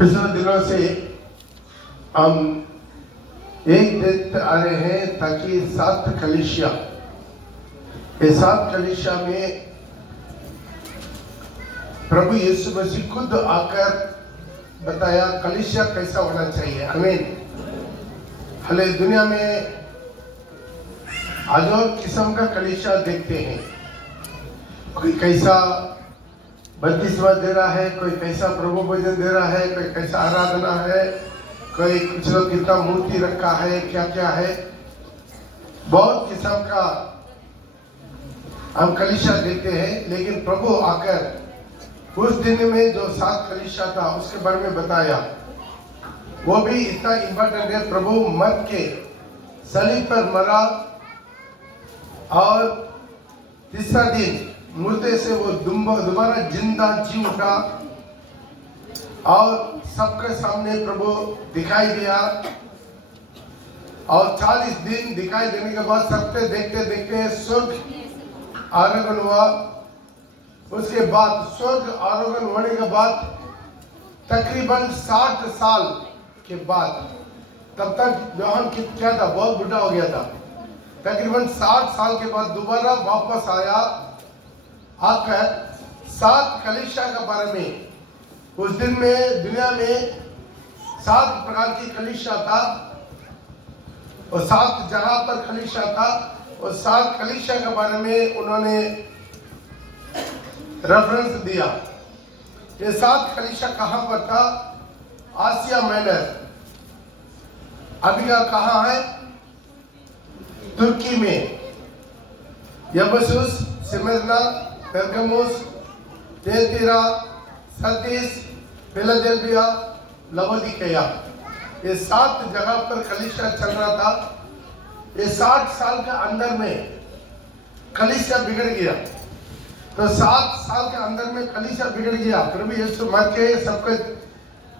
पिछले दिनों से हम एक दिन आ रहे हैं ताकि 7 कलीसिया, ये 7 कलीसिया में प्रभु यीशु मसीह खुद आकर बताया कलीसिया कैसा होना चाहिए। आमीन। हले दुनिया में अजोर किस्म का कलीसिया देखते हैं, कोई कैसा बत्तीसवा दे रहा है, कोई कैसा प्रभु भोजन दे रहा है, कोई कैसा आराधना है, कोई कुछ लोग कितना मूर्ति रखा है, क्या क्या है, बहुत किस्म का हम कलीसिया देखते हैं। लेकिन प्रभु आकर उस दिन में जो 7 कलीसिया था उसके बारे में बताया, वो भी इतना इम्पोर्टेंट है। प्रभु मर के सलीब पर मरा और तीसरा दिन मुर्दे से वो दोबारा जिंदा जी उठा और सबके सामने प्रभु दिखाई दिया और 40 दिन दिखाई देने के बाद सबके देखते देखते स्वर्ग आरोहण हुआ। उसके बाद स्वर्ग आरोहण होने के बाद तकरीबन 60 साल के बाद, तब तक यूहन्ना क्या था, बहुत बुढ़ा हो गया था, तकरीबन 60 साल के बाद दोबारा वापस आया आकर 7 कलीसिया के बारे में। उस दिन में दुनिया में 7 प्रकार की कलीसिया था और 7 जगह पर कलीसिया था और 7 कलीसिया के बारे में उन्होंने रेफरेंस दिया। ये 7 कलीसिया कहाँ पर था? आसिया माइनर, अभी का कहाँ है? तुर्की में। यबसूस, स्मिर्ना, पेर्गमुस, थियतीरा, सरदीस, फिलाडेल्फिया, लवोदिकिया, ये 7 जगह पर कलीसिया चल रहा था। ये 60 साल के अंदर में कलीसिया बिगड़ गया। तो 7 साल के अंदर में कलीसिया बिगड़ गया। प्रभु यीशु मर के सबको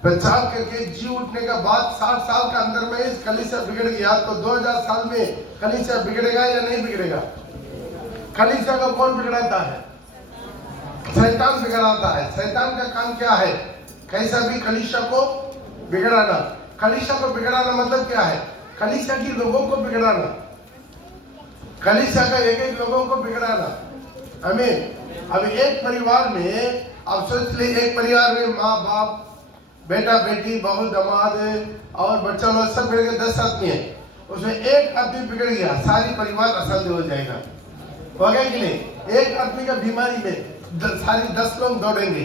प्रचार करके जी उठने के बाद 60 साल के अंदर में इस कलीसिया बिगड़ गया। तो 2000 साल में कलीसिया बिगड़ेगा या नहीं बिगड़ेगा? कलीसिया को कौन बिगड़ाता है? शैतान बिगड़ाता है। शैतान का काम क्या है? कैसा भी कलीसिया को बिगड़ाना। कलीसिया को बिगड़ाना मतलब क्या है? कलीसिया की लोगों को बिगड़ाना, कलीसिया का एक लोगों को बिगड़ाना। आमीन। अब एक परिवार में आप सोच ले, एक परिवार में माँ बाप, बेटा बेटी, बहू दामाद और बच्चा लोग सब मिलकर 10 आदमी है। उसमें एक आदमी बिगड़ गया, सारी परिवार अशांति हो जाएगा। हो गया कि नहीं? एक आदमी का बीमारी में सारी 10 लोग दौड़ेंगे।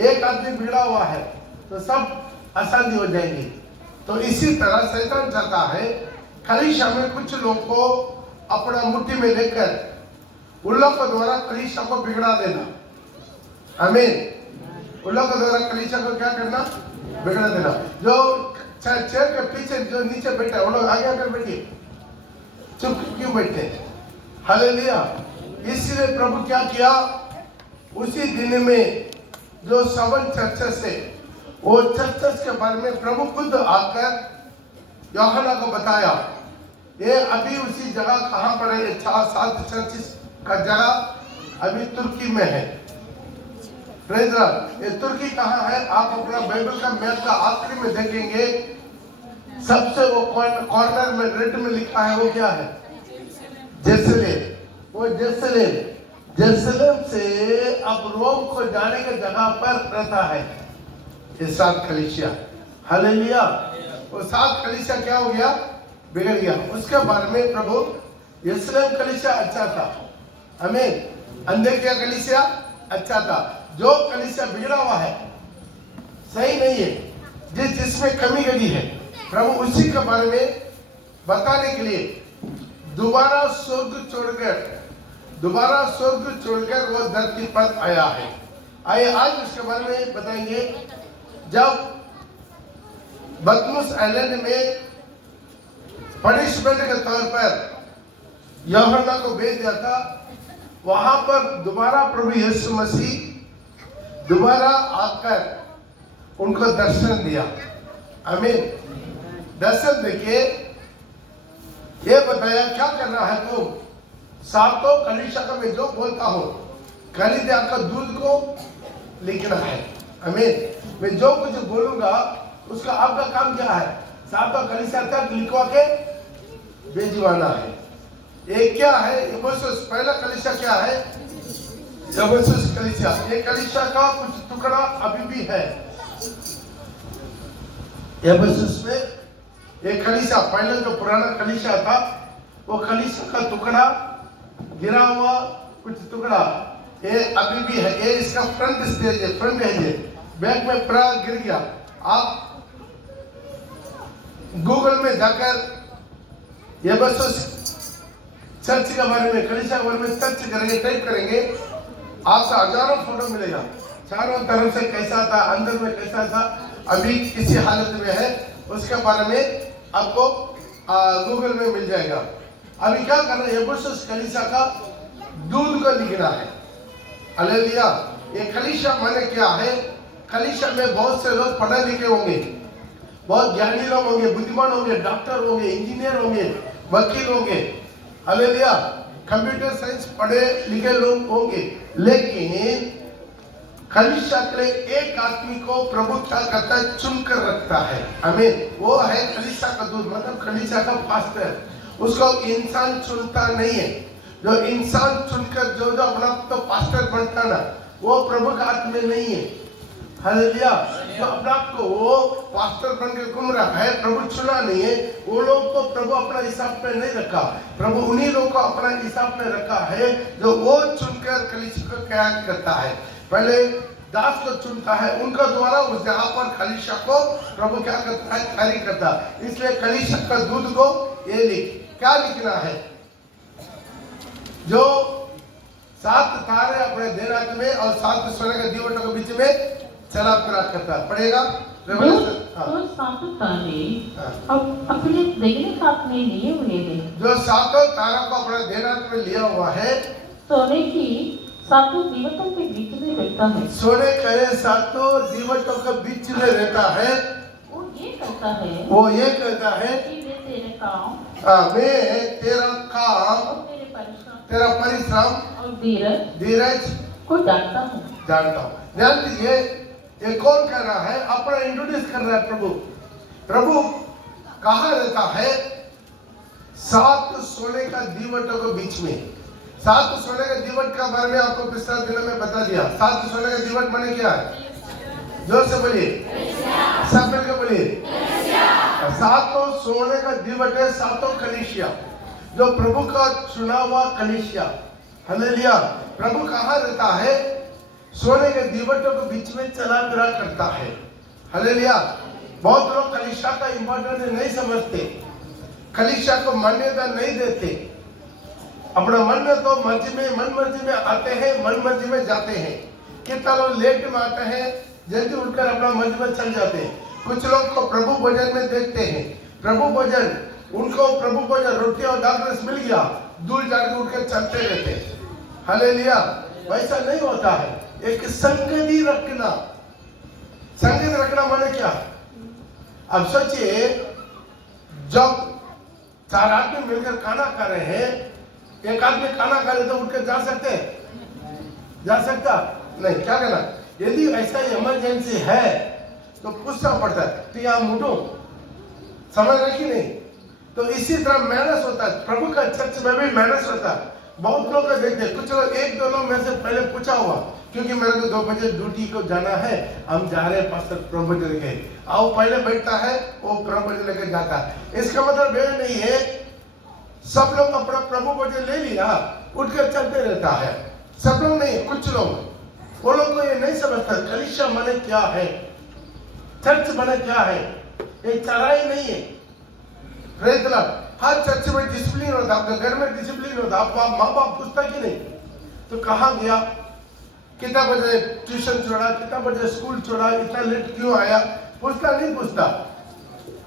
एक आदमी बिगड़ा हुआ है तो सब अशांति हो जाएंगे। तो इसी तरह शैतान चाहता है कलीसिया में कुछ लोग को अपना मुट्ठी में लेकर उन लोग के द्वारा कलीसिया को बिगड़ा देना। आमीन। उन लोग के द्वारा कलीसिया को क्या करना? बिगड़ा देना। जो चेयर के पीछे जो नीचे बैठे हैं, वो लोग आगे आकर बैठिए, चुप क्यों बैठे? हालेलुया। इसलिए प्रभु क्या किया? उसी दिन में जो 7 चर्चेस है, वो चर्चेस के बारे में प्रभु खुद आकर यूहन्ना को बताया। ये अभी उसी जगह कहाँ पर है? 7 चर्चेस का जगह अभी तुर्की में है। Praise Lord. ये तुर्की कहाँ है? आप अपना बाइबल का मैप का आखिरी में देखेंगे, सबसे वो कॉर्नर में रेड में लिखा है, वो क्या है? जेरूसलेम। वो जेरूसलेम से अब रोम को जाने के जगह पर रहता है ये 7 कलीसिया। हालेलुया। वो 7 कलीसिया क्या हो गया? बिगड़ गया। उसके बारे में प्रभु यरूशलेम कलीसिया अच्छा था, आमीन। अंधेकिया कलीसिया अच्छा था। जो कलीसिया बिगड़ा हुआ है, सही नहीं है, जिसमें कमी गई है, प्रभु उसी के बारे में बताने के लिए दोबारा स्वर्ग छोड़कर वो धरती पर आया है। आइए आज उसके बारे में बताएंगे। जब बदमुस आइलैंड में पनिशमेंट के तौर पर यूहन्ना को भेज दिया था, वहां पर दोबारा प्रभु यीशु मसीह दोबारा आकर उनको दर्शन दिया। आमीन। दर्शन देखिए, ये बताया क्या करना है तुम? 7 कलीसिया का मैं जो बोलता हूँ, खरीदे आपका दूध को लिखना है। आमीन। मैं जो कुछ बोलूंगा उसका आपका काम क्या है? सातों कलीसिया तक लिखवा के भेजवाना है। एक क्या है? एफेसुस पहला कलीसिया क्या है? एफेसुस कलीसिया। ये कलीसिया का कुछ टुकड़ा अभी भी है एफेसुस में। एक कलीसिया पहले जो पुराना कलीसिया था, वो कलीसिया का टुकड़ा गिरा हुआ कुछ टुकड़ा ये अभी भी है। ये इसका फ्रंट स्टेज है, फ्रंट है। बैक में पूरा गिर गया। आप गूगल में जाकर एफेसुस चर्च के बारे में, कलीसिया के बारे में सर्च करेंगे, टाइप करेंगे, आपको हजारों फोटो मिलेगा। चारों तरफ से कैसा था, अंदर में कैसा था, अभी किसी हालत में है, उसके बारे में आपको गूगल में मिल जाएगा। अभी क्या कर रहे हैं? एफेसुस कलीसिया का दूध को लिखना है। हालेलुया। ये कलीसिया माने क्या है? कलीसिया में बहुत से लोग पढ़े लिखे होंगे, बहुत ज्ञानी लोग होंगे, बुद्धिमान होंगे, डॉक्टर होंगे, इंजीनियर होंगे, वकील होंगे। हालेलुया। कंप्यूटर साइंस पढ़े लिखे लोग होंगे, लेकिन कलीसिया के लिए एक आदमी को प्रभु क्या करता है? चुनकर रखता है। आमीन। वो है कलीसिया का दूध, मतलब कलीसिया का पास्टर। उसको इंसान चुनता नहीं है। जो इंसान चुनकर जो अपना तो पास्टर बनता ना, वो प्रभु का हाथ में नहीं है। हालेलुया। जो अपना को वो पास्टर बनकर घूम रहा है, प्रभु चुना नहीं है। वो लोग को प्रभु अपना हिसाब में नहीं रखा, प्रभु उन्हीं लोगों को अपना हिसाब में रखा है जो वो चुनकर कलीसिया को तैयार करता है। पहले दास को चुनता है, उनका द्वारा उस जगह पर कलीसिया को प्रभु क्या करता है? तैयारी करता है। इसलिए कलीसिया का दूध को ये क्या लिखना है? जो 7 तारे अपने देह हाथ में और 7 सोने के दीवटों के बीच में चला फिरा करता है। पढ़ेगा तो 7 तारे अब अपने देह हाथ में लिए हुए हैं। जो 7 तारों को अपने देह हाथ में लिया हुआ है, सोने की 7 दीवटों के बीच में रहता है। सोने के 7 दीवटों के बीच में रहता है। वो ये कहता है, वो ये कहता है कि मैं तेरे काम, मैं तेरा काम, तेरा परिश्रम और धीरज को जानता हूँ। ध्यान दीजिए, ये कौन कह रहा है? अपना इंट्रोड्यूस कर रहा है प्रभु। प्रभु कहाँ रहता है? 7 सोने का दीवटों के बीच में। 7 सोने का दीवट का बारे में आपको पिछले दिनों में बता दिया। 7 सोने का दीवट माने क्या है? जोर से बोलिए, सब मिलकर बोलिए। 7 सोने का दीवट है, 7 कलीसिया, जो प्रभु का चुना हुआ कलीसिया। हालेलुया। प्रभु कहाँ रहता है? सोने के दीवटों के बीच में चला फिरा करता है। हालेलुया। बहुत लोग कलीसिया का इंपॉर्टेंस नहीं समझते, कलीसिया को मान्यता नहीं देते। अपना मन में तो मन मर्जी में आते हैं, मन मर्जी में जाते हैं। कितना लोग लेट में आते हैं, जल्दी उठकर अपना मर्जी में चल जाते हैं। कुछ लोग को प्रभु भोजन में देखते हैं, प्रभु भोजन, उनको प्रभु भोजन रोटी और दाल रस मिल गया, दूर जाकर उठकर चलते रहते हैं। हालेलुया। वैसा नहीं होता है। एक संगति रखना। संगति रखना माने क्या? अब सोचिए, जब 4 आदमी मिलकर खाना खा रहे हैं, एक आदमी खाना खा रहे तो उठकर जा सकते हैं? जा सकता नहीं। क्या कहना? यदि ऐसा इमरजेंसी है तो पूछना पड़ता है कि यहाँ मुठो, समझ रखी नहीं? तो इसी तरह मैनर्स होता है। प्रभु का चर्च में भी मैनर्स होता है। बहुत लोग का देखते, कुछ लोग 1-2 लोग में से पहले पूछा हुआ, क्योंकि मेरे को 2 बजे ड्यूटी को जाना है, हम जा रहे हैं पास्टर प्रभु लेके आओ, पहले बैठता है, वो प्रभु लेके जाता है। इसका मतलब ये नहीं है सब लोग अपना प्रभु भोजन ले लिया उठकर चलते रहता है। सब लोग नहीं, कुछ लोग, वो लोग को ये नहीं समझता कलीसिया माने क्या है, चर्च माने क्या है। ये चढ़ाई नहीं है। Praise the Lord. Her church में डिसिप्लिन होता, आपके घर में डिसिप्लिन होता। आप माँ बाप पूछता कि नहीं? तो कहाँ गया, कितना बजे ट्यूशन छोड़ा, कितना बजे स्कूल छोड़ा, इतना लेट क्यों आया, पूछता नहीं? पूछता।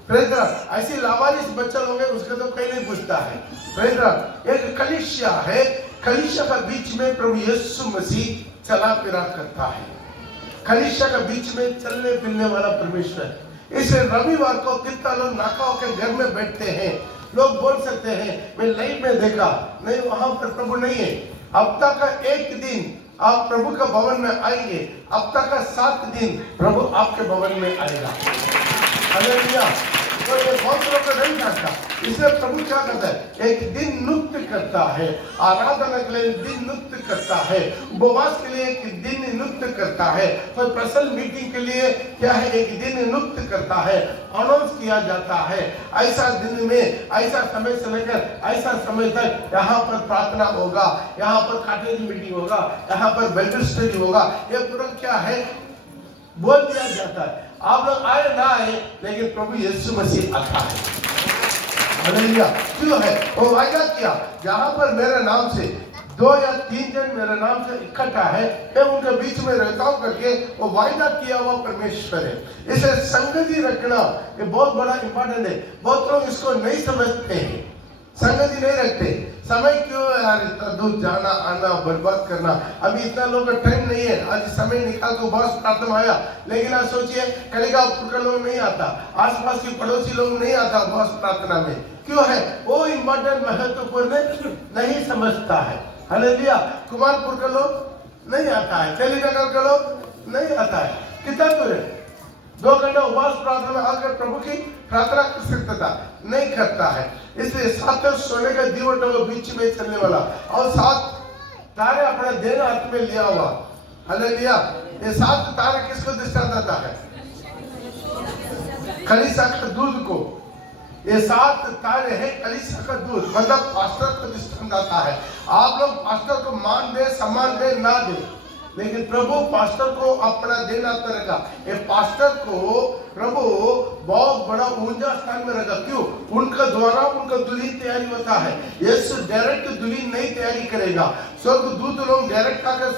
Praise the Lord. ऐसी लावारिस बच्चे लोग हैं, उसके तो कोई नहीं पूछता है। Praise the Lord. एक कलीसिया है, कलीसिया का बीच में प्रभु यीशु मसीह चला फिरा करता है। कलीसिया का बीच में चलने फिरने वाला परमेश्वर। इस रविवार को कितना लोग नाकाओं के घर में बैठते हैं। लोग बोल सकते हैं मैं लाइव में देखा, नहीं, वहां पर प्रभु नहीं है। हफ्ता का एक दिन आप प्रभु का भवन में आएंगे, अब तक का 7 दिन प्रभु आपके भवन में आएगा। हालेलुया। तो ये बहुत लोगों को नहीं जानता, इसलिए प्रभु क्या करता है, एक दिन नियुक्त करता है, आराधना के लिए दिन नियुक्त करता है, उपवास के लिए एक दिन नियुक्त करता है, तो पर्सनल मीटिंग के लिए क्या है, एक दिन नियुक्त करता है, अनाउंस किया जाता है। ऐसा दिन में ऐसा समय से लेकर ऐसा समय तक यहाँ पर प्रार्थना होगा, यहाँ पर कॉटेज मीटिंग होगा, यहाँ पर बाइबल स्टडी होगा। ये पूरा क्या है, बोल दिया जाता है। आप लोग आए ना आए, लेकिन प्रभु यीशु मसीह आता है। हालेलुया। क्यों है वो वायदा किया, जहां पर मेरे नाम से 2 या 3 जन मेरे नाम से इकट्ठा है, मैं उनके बीच में रहता हूं करके वो वायदा किया हुआ परमेश्वर है। इसे संगति रखना ये बहुत बड़ा इंपॉर्टेंट है। बहुत लोग इसको नहीं समझते हैं, संगति नहीं रखते। समय क्यों यार, इतना दूर जाना आना बर्बाद करना, अभी इतना लोगों का टाइम नहीं है। आज समय निकाल के बहुत प्रार्थना आया, लेकिन आज सोचिए कलिकापुर का लोग नहीं आता, आसपास के पड़ोसी लोग नहीं आता बहुत प्रार्थना में। क्यों है, वो इम्पोर्टेंट महत्वपूर्ण नहीं समझता है। हालेलुया। कुमारपुर का लोग नहीं आता है, तेलीनगर का लोग नहीं आता है, कितना दूर है, 2 घंटा उपवास प्रार्थना में आकर प्रभु की प्रार्थना कर सकता नहीं करता है। इसलिए 7 सोने का दीवटों के बीच में चलने वाला और 7 तारे अपना देना हाथ में लिया हुआ। हालेलुया। ये 7 तारे किसको दृष्टांत देता है, कलीसिया का दूध को। ये 7 तारे है कलीसिया का दूध, मतलब पास्टर को दृष्टांत देता है। आप लोग पास्टर को मान दे, सम्मान दे ना दे, लेकिन प्रभु पास्टर को अपना देना करेगा। ये पास्टर को प्रभु बहुत बड़ा ऊंचा स्थान में रखा। क्यों, उनका द्वारा उनका दुल्हन तैयारी होता है। यीशु डायरेक्ट दुल्हन नहीं तैयारी करेगा, स्वर्गदूत लोग डायरेक्ट आकर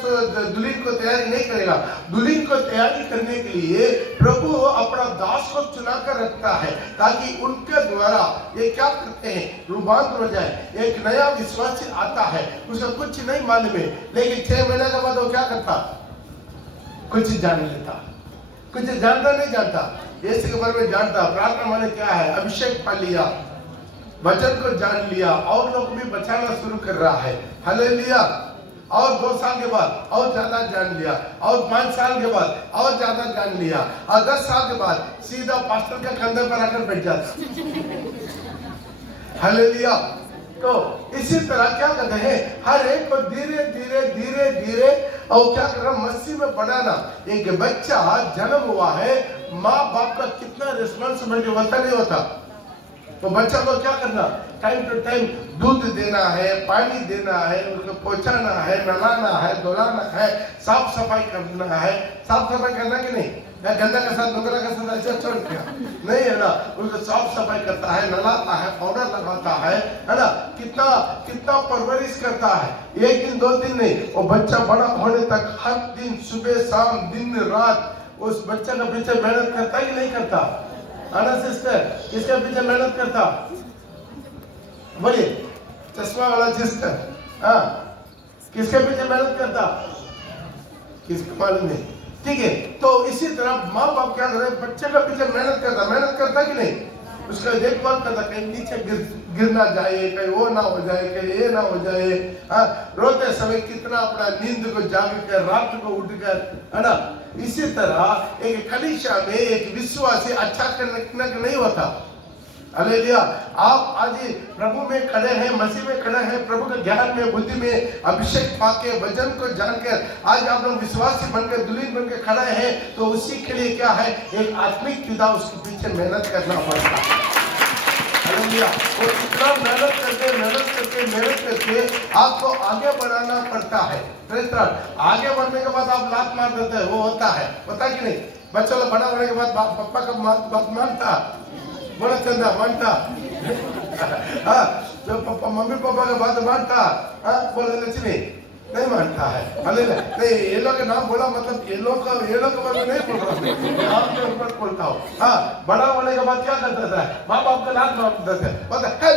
दुल्हन को तैयारी नहीं करेगा। दुल्हन को तैयारी करने के लिए प्रभु अपना दास को चुना कर रखता है, ताकि उनके द्वारा ये क्या करते हैं, रूपांतर हो जाए। एक नया विश्वासी आता है, उसे कुछ नहीं मालूम है, लेकिन 6 महीने के बाद वो क्या करता, कुछ जान लेता। कुछ जानता नहीं जानता, यीशु के बारे में जानता। प्रार्थना माने क्या है, अभिषेक पा लिया, वचन को जान लिया, और लोग भी बचाना शुरू कर रहा है। हालेलुया। और 2 साल के बाद और ज्यादा जान लिया, और 5 साल के बाद और ज्यादा जान लिया, और 10 साल के बाद सीधा पास्टर के कंधे पर आकर बैठ जाता। हालेलुया। तो इसी तरह क्या करते हैं, हर एक को धीरे धीरे धीरे धीरे और क्या कर रहा, मसीह में बढ़ाना। एक बच्चा जन्म हुआ है, माँ बाप का कितना रिस्पॉन्सिबिलिटी होता नहीं होता। तो बच्चा को क्या करना, टाइम टू टाइम दूध देना है, पानी देना है, उसको पहुंचाना है, नहलाना है, धुलाना है, साफ सफाई करना है। साफ सफाई करना कि नहीं, या गंदा के साथ नुकरा के साथ ऐसे छोड़ दिया नहीं है ना, उसको साफ सफाई करता है, नहलाता है, पाउडर लगाता है ना, कितना कितना परवरिश करता है। 1 दिन 2 दिन नहीं, वो बच्चा बड़ा होने तक हर दिन सुबह शाम दिन रात उस बच्चे का पीछे मेहनत करता ही नहीं करता। आना सिस्टर, किसके पीछे मेहनत करता, बोलिए, चश्मा वाला सिस्टर, हाँ, किसके पीछे मेहनत करता, किसको मालूम नहीं। ठीक है, तो इसी तरह माँ बाप क्या करे, बच्चे का पीछे मेहनत करता कि नहीं, उसका देखभाल करता, कहीं नीचे गिर ना जाए, कहीं वो ना हो जाए, कहीं ये ना हो जाए। हाँ, रोते समय कितना अपना नींद को जाग कर, रात को उठ कर, है ना। इसी तरह एक कलीसिया में एक विश्वासी अच्छा करने नहीं होता। हालेलुया। आप आज प्रभु में खड़े हैं, मसीह में खड़े हैं, प्रभु के ज्ञान में, बुद्धि में अभिषेक पाके, वचन को जानकर आज आप लोग विश्वासी बनकर, दुल्हन बनकर खड़े हैं, तो उसी के लिए क्या है, एक आत्मिक पिता उसके पीछे मेहनत करना पड़ता है। हालेलुया। और इतना मेहनत करके आपको आगे बढ़ाना पड़ता है। आगे बढ़ने के बाद आप लात मार देते हैं, वो होता है, पता कि नहीं। बच्चा लोग बड़ा होने के बाद पापा का बात मानता, बड़ा चंदा मानता, हाँ, जो मम्मी पापा का बात मानता, हाँ, बोले लक्ष्मी नहीं मानता है। हालेलुया। नहीं, ये लोग नाम बोला मतलब ये लोग का बारे में नहीं बोल रहा, आपके ऊपर बोलता हूँ। हाँ, बड़ा होने के बाद क्या करता था, माँ बाप का लात मार देते हैं, बोलता है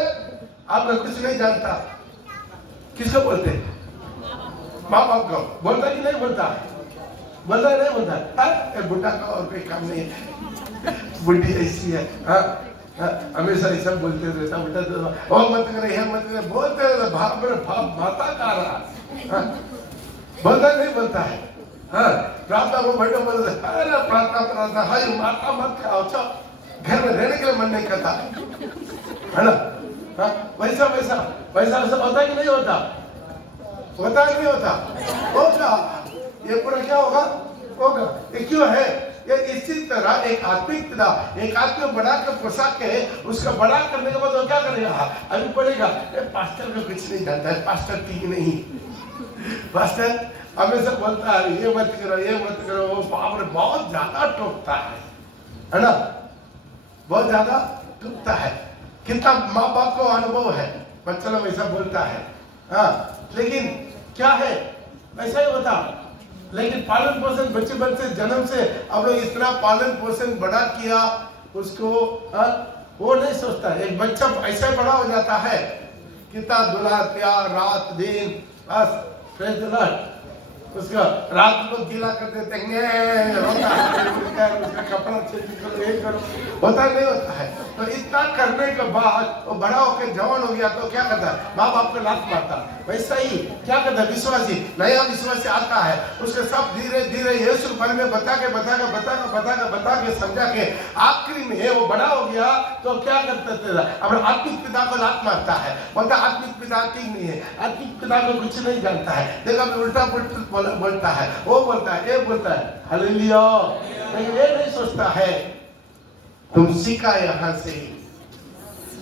आपका कुछ नहीं जानता। किसको बोलते, माँ बाप को बोलता कि नहीं बोलता, बोलता नहीं बोलता, बुढ़ा का और कोई काम नहीं है, बुढ़ी ऐसी है, हाँ, हमेशा ऐसा बोलते रहता, बेटा ओ मत करे, मत करे, बोलते रहता, भाप माता का रहा। बोलता नहीं बोलता है। हाँ, प्रार्थना को बैठो बोलते अरे प्रार्थना हाय माता मत खाओ, घर में रहने के लिए मन नहीं करता है ना। हाँ, वैसा वैसा वैसा वैसा होता कि नहीं होता? होता नहीं होता? होगा। ये पूरा क्या होगा? होगा। ये क्यों है? ये इसी तरह एक आत्मिक पिता एक आदमी को बड़ा कर पोशाक के उसका बड़ा करने के बाद वो क्या करेगा? अभी पढ़ेगा पास्टर को कुछ नहीं जानता है, पास्टर ठीक नहीं, पास्टर हमेशा बोलता है ये मत करो ये मत करो, वो बाप रे बहुत ज्यादा टोकता है ना, बहुत ज्यादा टोकता है। कितना माँ बाप को अनुभव है, बच्चा लोग ऐसा बोलता है। हाँ, लेकिन क्या है ऐसा ही होता। लेकिन पालन पोषण बचपन से जन्म से अब लोग इतना पालन पोषण बड़ा किया उसको, वो नहीं सोचता। एक बच्चा ऐसा बड़ा हो जाता है, कितना दुलार प्यार रात दिन, बस प्रेज़ द लॉर्ड। उसका रात को गीला कर देते हैं, उसका कपड़ा चेंज करो ये करो, होता नहीं होता है। तो इतना करने के बाद वो बड़ा होकर जवान हो गया तो क्या करता है? माँ बाप को लात मारता। वैसा ही क्या करता है विश्वासी, नया विश्वासी आता है, उसके सब धीरे धीरे यीशु बारे में बता के समझा के आखिरी में वो बड़ा हो गया तो क्या करता है? अपने आत्मिक पिता को लात मारता है, बोलता आत्मिक पिता ठीक नहीं है, आत्मिक पिता को कुछ नहीं जानता है। देखा उल्टा पुल्टा बोलता है, वो बोलता है, ये बोलता है, हालेलुया। लेकिन ये नहीं सोचता है तुम सीखा यहाँ से ही,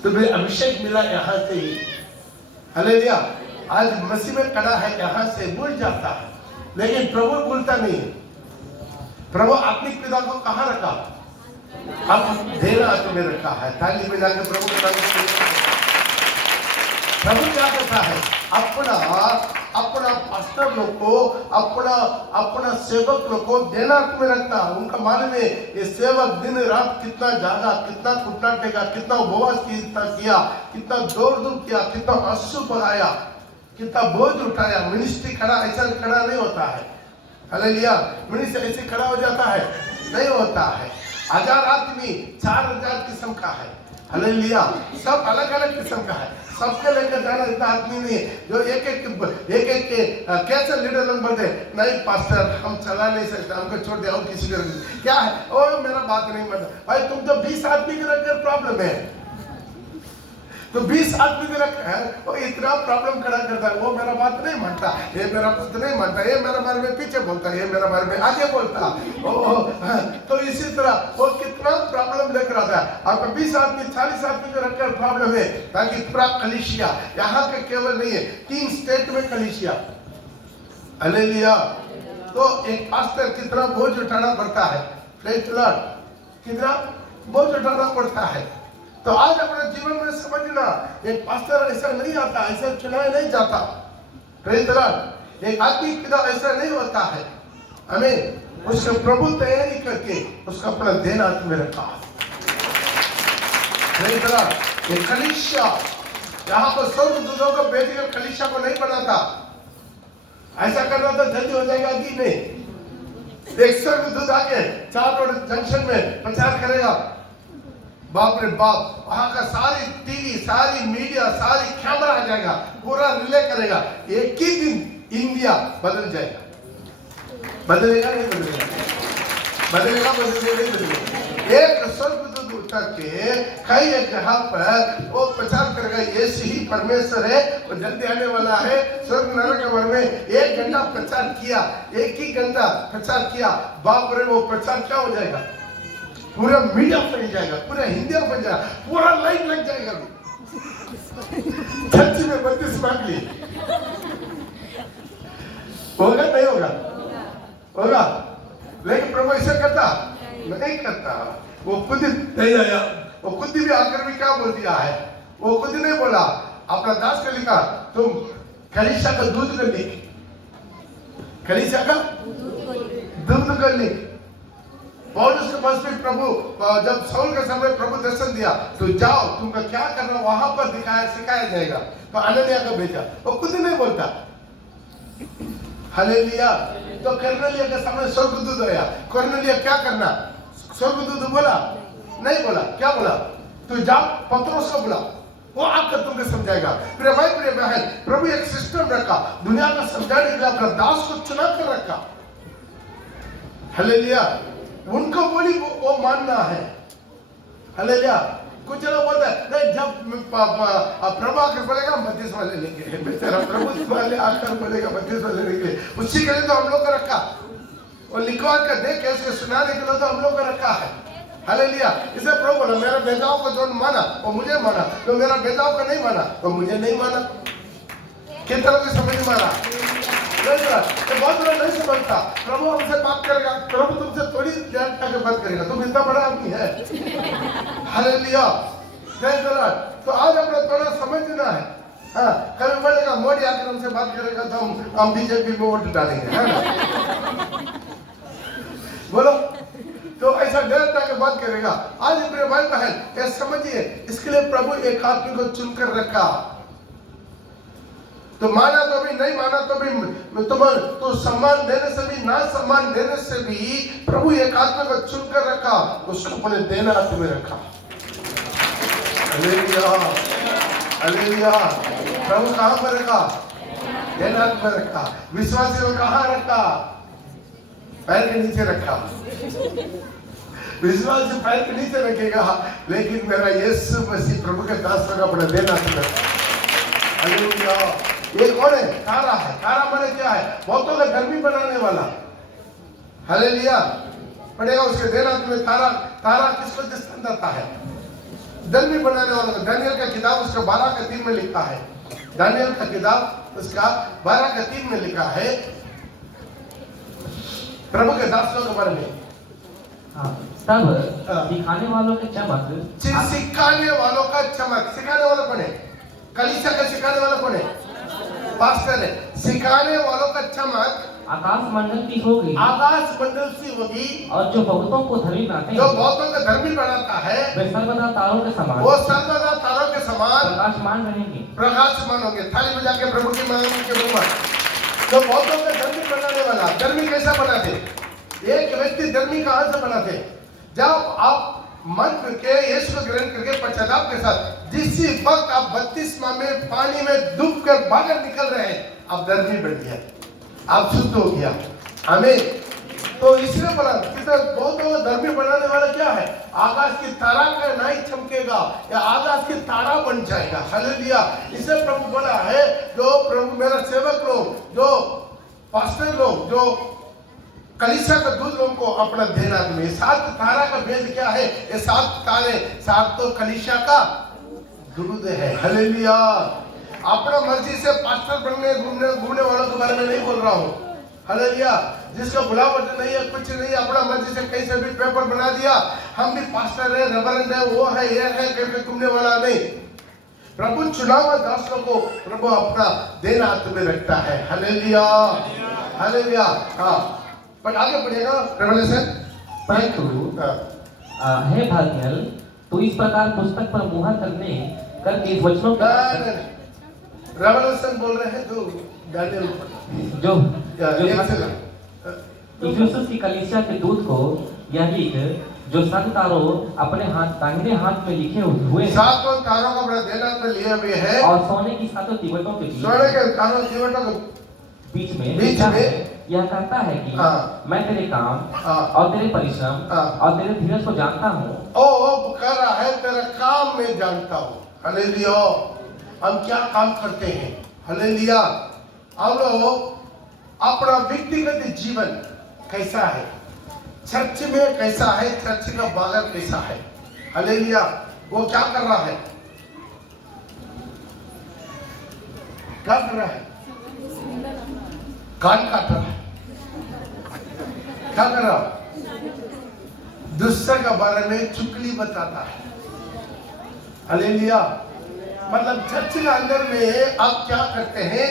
तुम्हें अभिषेक मिला यहाँ से ही, हालेलुया। आज मसीह में खड़ा है यहाँ से, भूल जाता है। लेकिन प्रभु भूलता नहीं। प्रभु आत्मिक पिता को कहाँ रखा? अब देना तुम्हें रखा है। ताली बजा के प्रभु को प्रभु क्या करता है? अपना पास्टर लोग को, अपना सेवक लोग को देना तुम्हें रखता है। उनका मालूम है ये सेवक दिन रात कितना जागा, कितना घुटना टेका, कितना उपवास किया, कितना दौड़ किया, कितना आंसू बहाया, कितना बोझ उठाया। मिनिस्ट्री खड़ा ऐसा खड़ा नहीं होता है, हालेलुया। मिनिस्ट्री ऐसे खड़ा हो जाता है नहीं होता है। 1000 आदमी 4000 किस्म का है, हालेलुया। सब अलग अलग किस्म का है, सबके लेकर जाना इतना आदमी नहीं है जो एक एक के कैसे लीडर नंबर दे। नहीं पास्टर हम चला नहीं सकते, हमको छोड़ दे और किसी को क्या है, ओ मेरा बात नहीं मानता। भाई तुम तो 20 आदमी के रखकर प्रॉब्लम है, तो 20 आदमी के रख है वो इतना प्रॉब्लम खड़ा करता है। वो मेरा बात नहीं मानता, ये मेरा बात नहीं मानता, ये मेरा बारे में पीछे बोलता है, ये मेरा बारे में आगे बोलता। तो इसी तरह वो कितना प्रॉब्लम लेकर आता है। आपका 20 आदमी 40 आदमी को रखकर प्रॉब्लम है, ताकि पूरा कलीसिया यहाँ के केवल नहीं है, 3 स्टेट में कलीसिया, हालेलुया। तो एक पास्टर कितना बोझ उठाना पड़ता है, प्रेज़ द लॉर्ड, कितना बोझ उठाना पड़ता है। तो आज अपने जीवन में समझना, एक पास्टर ऐसा नहीं आता, ऐसा चुनाया नहीं जाता, प्रेज़ द लॉर्ड। एक आदमी पिता ऐसा नहीं होता है। हमें उसके प्रभु तैयारी करके उसका अपना देना तुम्हें रखा, प्रेज़ द लॉर्ड। एक कलीसिया यहाँ पर स्वर्गदूतों को भेजकर कलीसिया को नहीं बनाता। ऐसा करना तो जल्दी हो जाएगा कि नहीं? एक स्वर्गदूत आके 4 रोड जंक्शन में प्रचार करेगा, बाप रे बाप, वहां का सारी टीवी, सारी मीडिया, सारी कैमरा आ जाएगा, पूरा रिले करेगा। एक ही दिन इंडिया बदल जाएगा। बदलेगा नहीं बदलेगा? बदलेगा नहीं बदलेगा? एक स्वर्गदूत उठा के कई एक जगह पर वो प्रचार करेगा, यीशु ही परमेश्वर है, वो जल्दी आने वाला है। स्वर्ग नरक के बारे में 1 घंटा प्रचार किया, 1 ही घंटा प्रचार किया, बाप रे वो प्रचार क्या हो जाएगा? पूरा मीडिया फैल जाएगा, पूरा हिंदी फैल जाएगा, पूरा लाइन लग जाएगा। चर्च में 32 मांग ली, होगा नहीं होगा? होगा। लेकिन प्रभु ऐसा करता नहीं करता। वो खुद नहीं आया, वो खुद भी आकर भी क्या बोल दिया है? वो खुद नहीं बोला, अपना दास को लिखा, तुम कलीसिया का दूध कर लिख, कलीसिया का दूध कर लिख। पौलुस के पास में प्रभु जब शाऊल के सामने प्रभु दर्शन दिया, तो जाओ तुमको क्या करना वहां पर सिखाया जाएगा। तो अननिया को भेजा, वो खुद नहीं बोलता, हालेलुया। तो कर्नेलिया के सामने स्वर्गदूत आया, कर्नेलिया क्या करना? स्वर्गदूत बोला नहीं बोला, क्या बोला? तू जाओ पत्रोस को बुला, वो आकर तुमको समझाएगा। प्रिय भाई प्रिय बहन, प्रभु एक सिस्टम रखा, दुनिया को समझाने के लिए अपना दास को चुना कर रखा। हालेलुया। उनको बोली वो मानना है। हालेलुया। कुछ लोग बोलते हैं नहीं, जब प्रभु आकर बोलेगा हम बत्तीसवां ले लेंगे, बेचारा प्रभु वाले आकर बोलेगा बत्तीसवां ले लेंगे, उसी के लिए तो हम लोग को रखा, और लिखवा कर दे कैसे सुनाने के लिए तो हम लोग को रखा है। हालेलुया। इसे प्रभु बोला मेरा बेटाओं को जो माना वो मुझे माना, तो मेरा बेटाओं को नहीं माना तो मुझे नहीं माना। किस तरह से समझ माना? तो बहुत बड़ा नहीं समझता। प्रभु हमसे बात करेगा, प्रभु तुमसे थोड़ी ध्यान करके बात करेगा, तुम इतना बड़ा आदमी है। हालेलुया। तो आज अपना थोड़ा समझना है। हाँ, कभी बोलेगा मोदी आकर हमसे बात करेगा तो हम बीजेपी में वोट डालेंगे, है ना? बोलो, तो ऐसा डरता के बात करेगा। आज मेरे भाई बहन क्या समझिए, इसके लिए प्रभु एक आदमी को चुनकर रखा। तो माना तो भी, नहीं माना तो भी, तो सम्मान देने से भी, ना सम्मान देने से भी प्रभु एक आदमी को चुनकर रखा, उसको अपने देना हाथ में रखा। Hallelujah, hallelujah. प्रभु कहाँ पर रखा? देना हाथ में रखा। विश्वासी को कहाँ रखा? पैर के नीचे रखा। विश्वास पैर के नीचे रखेगा, लेकिन मेरा यीशु मसीह प्रभु के दास का अपना देना रखा। हालेलुया। ये कौन है? तारा है। तारा माने क्या है? बहुतों का धर्मी बनाने वाला। हालेलुया। पढ़ेगा उसके देना तुम्हें। तारा, तारा किसको दृष्टांत देता है? धर्मी बनाने वाला। दानियल का किताब उसका 12:3 में लिखा है। दानियल का किताब उसका 12:3 में लिखा है प्रभु के दासों के बारे में। तब सिखाने वालों के चमक, सिखाने वालों का चमक। सिखाने वाला कौन है? कलीसिया का सिखाने वाला कौन है? पास्टर है। सिखाने वालों का चमक आकाश मंडल की होगी, आकाश मंडल सी होगी, और जो बहुतों को धर्मी बनाते हैं, जो बहुतों को धर्मी बनाता है, वे सर्वदा तारों के समान, वो सर्वदा तारों के समान प्रकाशमान रहेंगे। प्रकाशमान होंगे। थाली बजा के प्रभु की महिमा के ऊपर। जो बहुतों को धर्मी बनाने वाला। धर्मी कैसा बनाते? एक व्यक्ति धर्मी कहां से बनाते? जब आप मन करके यीशु को ग्रहण करके पश्चाताप के साथ जिस वक्त आप बपतिस्मा में पानी में डूब कर बाहर निकल रहे हैं, आप धर्मी बन गया, आप शुद्ध हो गया। आमीन। तो इसलिए बोला कितना बहुत धर्मी बनाने वाला क्या है? आकाश की तारा का नहीं चमकेगा, या आकाश की तारा बन जाएगा। हालेलुया। इसे प्रभु बोला है, जो प्रभु मेरा सेवक लोग, जो पास्टर लोग, जो कलीसिया के दूत लोगों को अपना देना में। 7 तारा का भेद क्या है? ये 7 तारे, 7 तो कलीसिया का दूत है। हालेलुया। अपना मर्जी से पास्टर बनने घूमने वालों के बारे में नहीं बोल रहा हूँ। हालेलुया। जिसका बुलावट नहीं है, कुछ नहीं है, अपना मर्जी से कहीं से भी पेपर बना दिया, हम भी पास्टर है, रेवरेंड है, वो है, ये है करके घूमने वाला नहीं। प्रभु चुनाव दासों को प्रभु अपना देना हाथ में रखता है। Hallelujah, hallelujah. हाँ, पर आगे बढ़ेगा रेवलेशन। परंतु हे भाग्यल, तो इस प्रकार पुस्तक पर मुहर करके इस वचनों के रेवलेशन बोल रहे हैं जो दानियल जो इफिसुस की कलीसिया के दूत को यह लिख, जो 7 तारों अपने दाहिने हाथ में लिखे हुए, 7 तारों को अपने देना में लिए हुए हैं, और सोने की 7 तीवटों के बीच, सोने के तारों तीवटों के बीच में यह कहता है कि मैं तेरे काम और तेरे परिश्रम और तेरे धीरज को जानता हूँ। ओ कह रहा है तेरा काम मैं जानता हूँ। हालेलुया। हम क्या काम करते हैं? हालेलुया। हम लोग अपना व्यक्तिगत जीवन कैसा है, चर्च में कैसा है, चर्च का बागर कैसा है। हालेलुया। वो क्या कर रहा है? क्या कर रहा है? कान काट रहा है। क्या कर रहा? दूसरे के बारे में चुगली बताता है। हालेलुया। मतलब चर्च के अंदर में आप क्या करते हैं?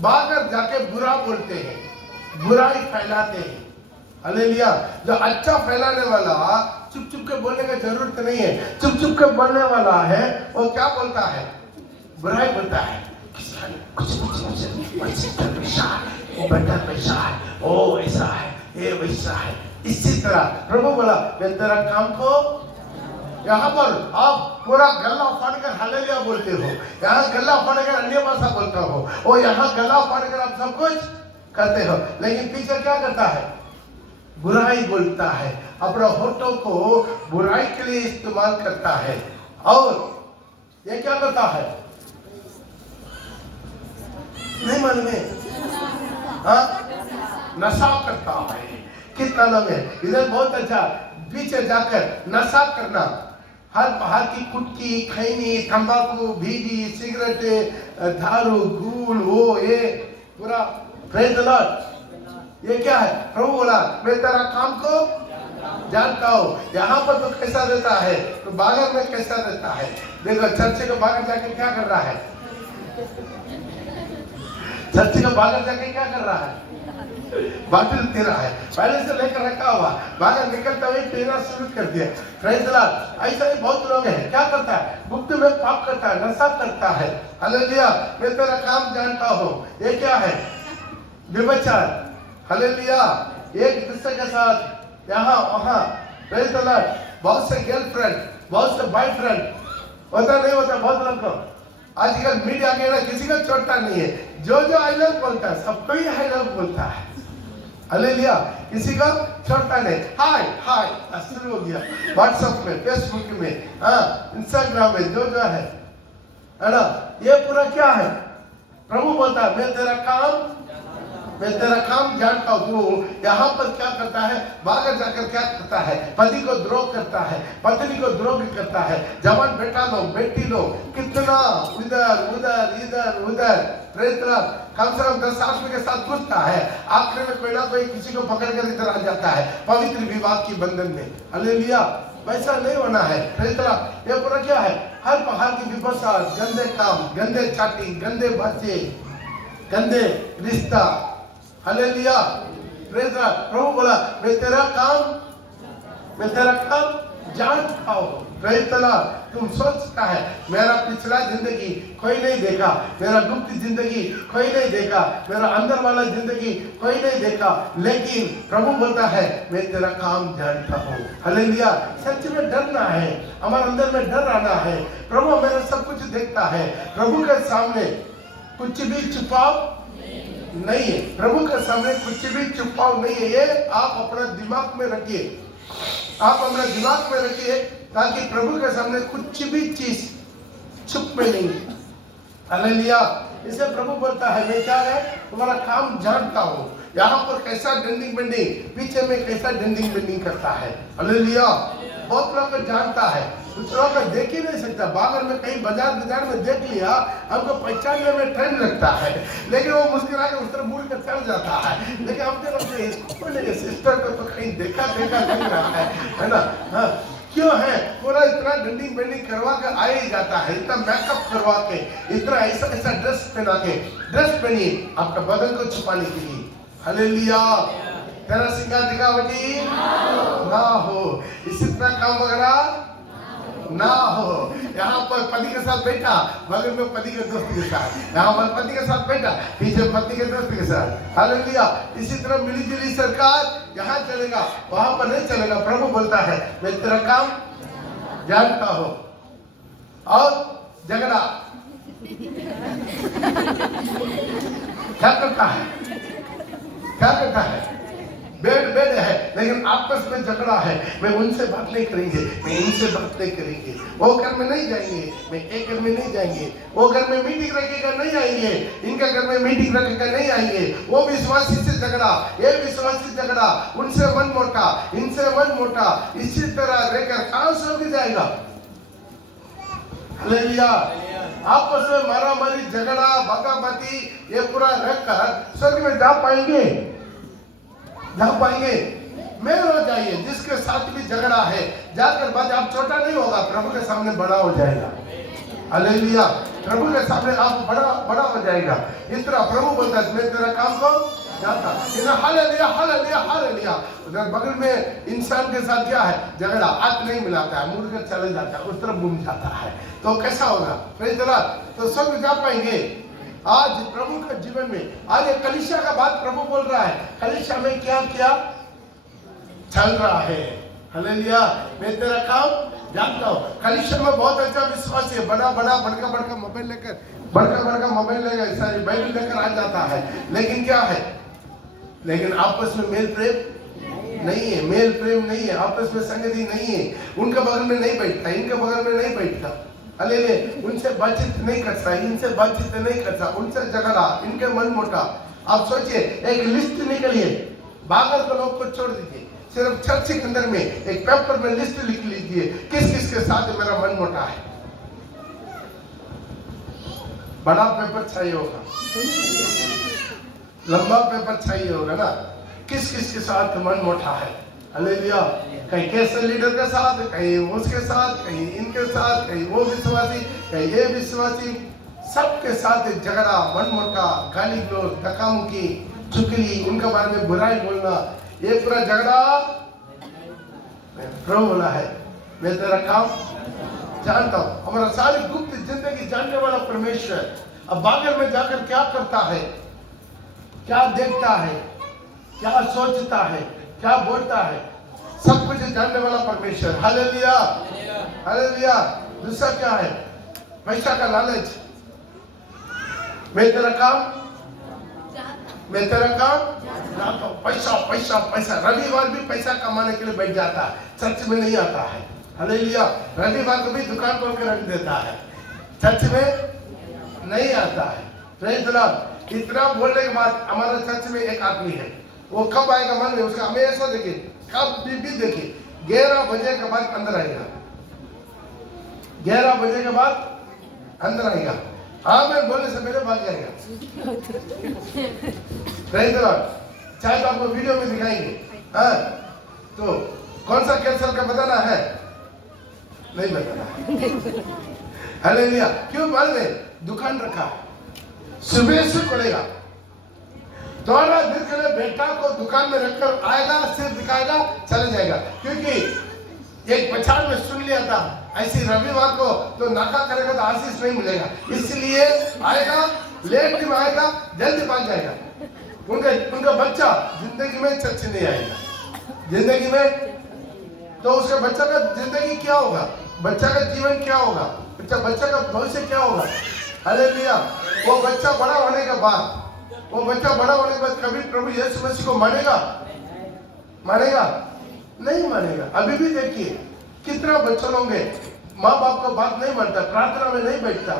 बाहर जाके बुरा बोलते हैं, बुराई फैलाते हैं। हालेलुया। जो अच्छा फैलाने वाला चुप चुप के बोलने का जरूरत नहीं है। चुप चुप के बोलने वाला है वो क्या बोलता है? बुराई बोलता है। ओ ऐसा है, ये वैसा है। इसी तरह प्रभु बोला मैं तेरा काम को यहाँ पर आप पूरा गला फाड़कर हालेलुया बोलते हो, यहाँ गला फाड़कर अन्य भाषा बोलते हो, और यहाँ गला फाड़कर आप सब कुछ करते हो, लेकिन पीछे क्या करता है? बुराई बोलता है, अपने होठों को बुराई के लिए इस्तेमाल करता है। और ये क्या करता है? नहीं मालूम है? हाँ, नशा करता है। कितना लोग है इधर बहुत अच्छा, पीछे जाकर नशा करना, हर बाहर की कुटकी, खैनी, तंबाकू, बीड़ी, सिगरेट, दारू, गुल, वो ये पूरा। Praise the Lord. ये क्या है? प्रभु बोला मैं तेरा काम को जानता हूँ। यहाँ पर तो कैसा रहता है, तो बागर में कैसा रहता है। देखो चर्चे को बागर जाके क्या कर रहा है? चर्चे को बागर जाके क्या कर रहा है? बाटल पी रहा है, पहले से लेकर रखा हुआ, बाहर निकलता हुए पीना शुरू कर दिया। Praise the Lord. ऐसा ही बहुत लोग हैं, क्या करता है? गुप्त में पाप करता है, नशा करता है। हालेलुया। मैं तेरा काम जानता हूँ। ये क्या है? व्यभिचार। हालेलुया। एक दूसरे के साथ यहाँ वहाँ। Praise the Lord. बहुत से गर्लफ्रेंड, बहुत से बॉयफ्रेंड होता नहीं होता बहुत लोग को। आजकल मीडिया के ना किसी को छोड़ता नहीं है, जो जो आई लव बोलता है सबको ही आई लव बोलता है। हालेलुया। किसी को छोड़ता नहीं। हाय हाय शुरू हो गया, व्हाट्सएप में, फेसबुक में, हाँ इंस्टाग्राम में, जो जो है ना। ये पूरा क्या है? प्रभु बोलता है मैं तेरा काम जानता हूँ। तू यहाँ पर क्या करता है? बाहर जाकर क्या करता है? पति को द्रोह करता है, पत्नी को द्रोह करता है, जवान बेटा लोग, बेटी लोग, कितना उधर उधर इधर उधर। Praise the Lord. कम से कम 10 आदमी के साथ घुसता है, आखिर में कोई ना कोई किसी को पकड़ कर इधर आ जाता है पवित्र विवाह की बंधन में। हालेलुया। वैसा नहीं होना है। Praise the Lord. ये पूरा क्या है? हर बाहर की व्यवस्था, गंदे काम, गंदे चाटिंग, गंदे बच्चे, गंदे रिश्ता। हालेलुया। Praise the Lord. प्रभु बोला मैं तेरा काम जानता हूँ। Praise the Lord. तुम सोचता है मेरा पिछला जिंदगी कोई नहीं देखा, मेरा गुप्त जिंदगी कोई नहीं देखा, मेरा अंदर वाला जिंदगी कोई नहीं देखा, लेकिन प्रभु बोलता है मैं तेरा काम जानता हूँ। हालेलुया। सच में डरना है, हमारे अंदर में डर आना है। प्रभु मेरा सब कुछ देखता है। प्रभु के सामने कुछ भी छुपाव नहीं है। प्रभु के सामने कुछ भी छुपाव नहीं है। ये आप अपना दिमाग में रखिए, आप अपना दिमाग में रखिए, ताकि प्रभु के सामने कुछ भी चीज छुप में नहीं। हालेलुया। इसे प्रभु बोलता है मैं क्या है? तुम्हारा काम जानता हूँ। यहाँ पर कैसा डेंडिंग बेंडिंग, पीछे में कैसा डेंडिंग बेंडिंग करता है। हालेलुया। बहुत लोग को जानता है, दूसरों को देख ही नहीं सकता। बाजार में कहीं बाजार में देख लिया, हमको पहचानने में टाइम लगता है, लेकिन वो मुस्कुरा के उस तरफ मुड़ कर चल जाता है। लेकिन हमने अपने सिस्टर को तो कहीं देखा नहीं रहा है ना। हाँ, क्यों है? पूरा इतना डेंडिंग बेंडिंग करवा के आ ही जाता है, इतना मेकअप करवा के, इतना ऐसा ड्रेस पहना के। ड्रेस पहनिए आपका बदन को छुपाने के लिए। हालेलुया। तेरा सिंगार दिखावटी ना हो, इसी तरह काम वगैरह ना हो। यहाँ पर पति के साथ बैठा, बगल में पति के दोस्त के साथ, यहाँ पर पति के साथ बैठा, पीछे पति के दोस्त के साथ। हालेलुया। इसी तरह मिली जुली सरकार यहाँ चलेगा, वहां पर नहीं चलेगा। प्रभु बोलता है मैं तेरा काम जानता हूँ। और झगड़ा क्या करता है? क्या करता है? बेड है, लेकिन आपस में झगड़ा है। मैं उनसे बात नहीं करेंगे, मैं इनसे बात नहीं करेंगे, वो घर में नहीं जाएंगे, मैं एक घर में नहीं जाएंगे, वो घर में मीटिंग रखेगा नहीं आएंगे, इनका घर में मीटिंग रखेगा नहीं आएंगे। वो विश्वासी से झगड़ा, ये विश्वासी झगड़ा, उनसे मन मोटा, इनसे मन मोटा, इसी तरह रहकर कहां से जाएगा? हालेलुया। आपस में मारामारी, झगड़ा, बगाबती, ये पूरा रखकर स्वर्ग में जा पाएंगे? मेल हो जाइए। जिसके साथ भी झगड़ा है, जाकर बाद आप छोटा नहीं होगा, प्रभु के सामने बड़ा हो जाएगा। हालेलुया। प्रभु के सामने आप बड़ा हो जाएगा। इस तरह प्रभु बोलता है मैं तेरा काम को जानता। Hallelujah hallelujah hallelujah. उधर बगल में इंसान के साथ क्या है? झगड़ा, हाथ नहीं मिलाता है, मुड़ कर चले जाता है, उस तरफ घूम जाता है, तो कैसा होगा? Praise the Lord. तो सब जा पाएंगे आज प्रभु के जीवन में। आज कलीसिया का बात प्रभु बोल रहा है, कलीसिया में क्या क्या चल रहा है। हालेलुया। मैं तेरा काम जानता हूँ कलिशम में बहुत अच्छा विश्वास है, बड़का मोबाइल लेकर सारी बाइबल लेकर आ जाता है, लेकिन क्या है, लेकिन आपस में मेल प्रेम नहीं है, मेल प्रेम नहीं है, आपस में संगति नहीं है, उनके बगल में नहीं बैठता, इनके बगल में नहीं बैठता, अले उनसे बातचीत नहीं करता, इनसे बातचीत नहीं करता, उनसे झगड़ा, इनके मन मोटा। आप सोचिए एक लिस्ट निकली है, बाहर के लोग को छोड़ दीजिए, सिर्फ चर्च के अंदर में एक पेपर में लिस्ट लिख लीजिए किस किस के साथ मेरा मन मोटा है। बड़ा पेपर चाहिए होगा, लंबा पेपर चाहिए होगा ना, किस किस के साथ मन मोटा है। हालेलुया। कहीं कैसे लीडर के साथ, कहीं उसके साथ, कहीं इनके साथ, कहीं वो विश्वासी, कहीं ये विश्वासी, सबके साथ झगड़ा, मन मोटा, गाली गलौज, धक्का-मुक्की, चुगली, उनके बारे में बुराई बोलना, ये पूरा झगड़ा। प्रभु बोला है मैं तेरा काम जानता हूँ। हमारा सारी गुप्त जिंदगी जानने वाला परमेश्वर अब बागल में जाकर क्या करता है, क्या देखता है, क्या सोचता है, क्या बोलता है, सब कुछ जानने वाला परमेश्वर। Hallelujah, hallelujah. दूसरा क्या है, पैसा का लालच। मैं तेरा काम जानता हूं। पैसा पैसा पैसा, रविवार भी पैसा कमाने के लिए बैठ जाता है, चर्च में नहीं आता है। हालेलुया। रविवार को भी दुकान खोल के रख देता है, चर्च में नहीं आता है। Praise the Lord. इतना बोलने के बाद हमारे चर्च में एक आदमी है, वो कब आएगा मन में उसका, हमेशा देखिए कब भी देखिए 11 बजे के बाद अंदर आएगा, 11 बजे के बाद अंदर आएगा, हाँ मैं बोलने से पहले भाग जाएगा। Praise the Lord. चाहे तो आपको वीडियो में दिखाएंगे, हाँ तो कौन सा कैंसर का बताना है, नहीं बताना। हालेलुया। क्यों माल में दुकान रखा, सुबह से खुलेगा, थोड़ा देर के लिए बेटा को दुकान में रखकर आएगा, सिर दिखाएगा, चले जाएगा। क्योंकि एक बचाव में सुन लिया था ऐसी रविवार को तो नाका करेगा तो आशीष नहीं मिलेगा, इसलिए आएगा, लेट में आएगा, जल्दी भाग जाएगा। उनका बच्चा जिंदगी में चर्च नहीं आएगा, जिंदगी में तो उसका बच्चा का जिंदगी क्या होगा, बच्चा का जीवन क्या होगा, बच्चा का भविष्य क्या होगा। हालेलुया। वो बच्चा बड़ा होने के बाद कभी प्रभु यीशु मसीह को मानेगा नहीं मानेगा। अभी भी देखिए कितना बच्चे होंगे, माँ बाप का बात नहीं मानता, प्रार्थना में नहीं बैठता,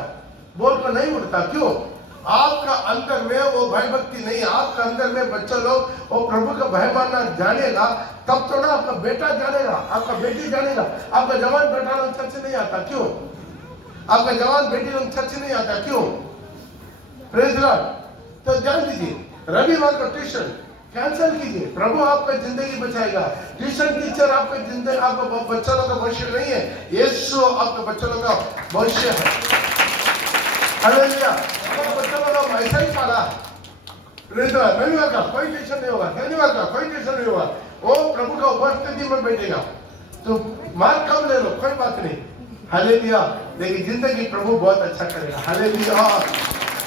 बोल कर नहीं उठता। क्यों? आपका अंदर में वो भय भक्ति नहीं है। आपका अंदर में बच्चा लोग वो प्रभु का भय मानना जानेगा, तब तो ना आपका बेटा जानेगा, आपका बेटी जानेगा। आपका जवान बेटा लोग चर्च नहीं आता, क्यों? आपका जवान बेटी लोग चर्च नहीं आता, क्यों? Praise the Lord. तो जान दीजिए, रविवार का ट्यूशन कैंसिल कीजिए, प्रभु आपका जिंदगी बचाएगा। ट्यूशन टीचर आपका जिंदगी, आपका बच्चा लोग का भविष्य नहीं है, यीशु आपका बच्चा लोग का भविष्य है। हालेलुया। बच्चा लोग ऐसा ही पाला, रविवार का कोई टेंशन नहीं होगा, शनिवार का कोई टेंशन नहीं होगा, वो प्रभु का उपस्थिति में बैठेगा, तो मार कम ले लो, कोई बात नहीं। हालेलुया। लेकिन जिंदगी प्रभु बहुत अच्छा करेगा। Hallelujah,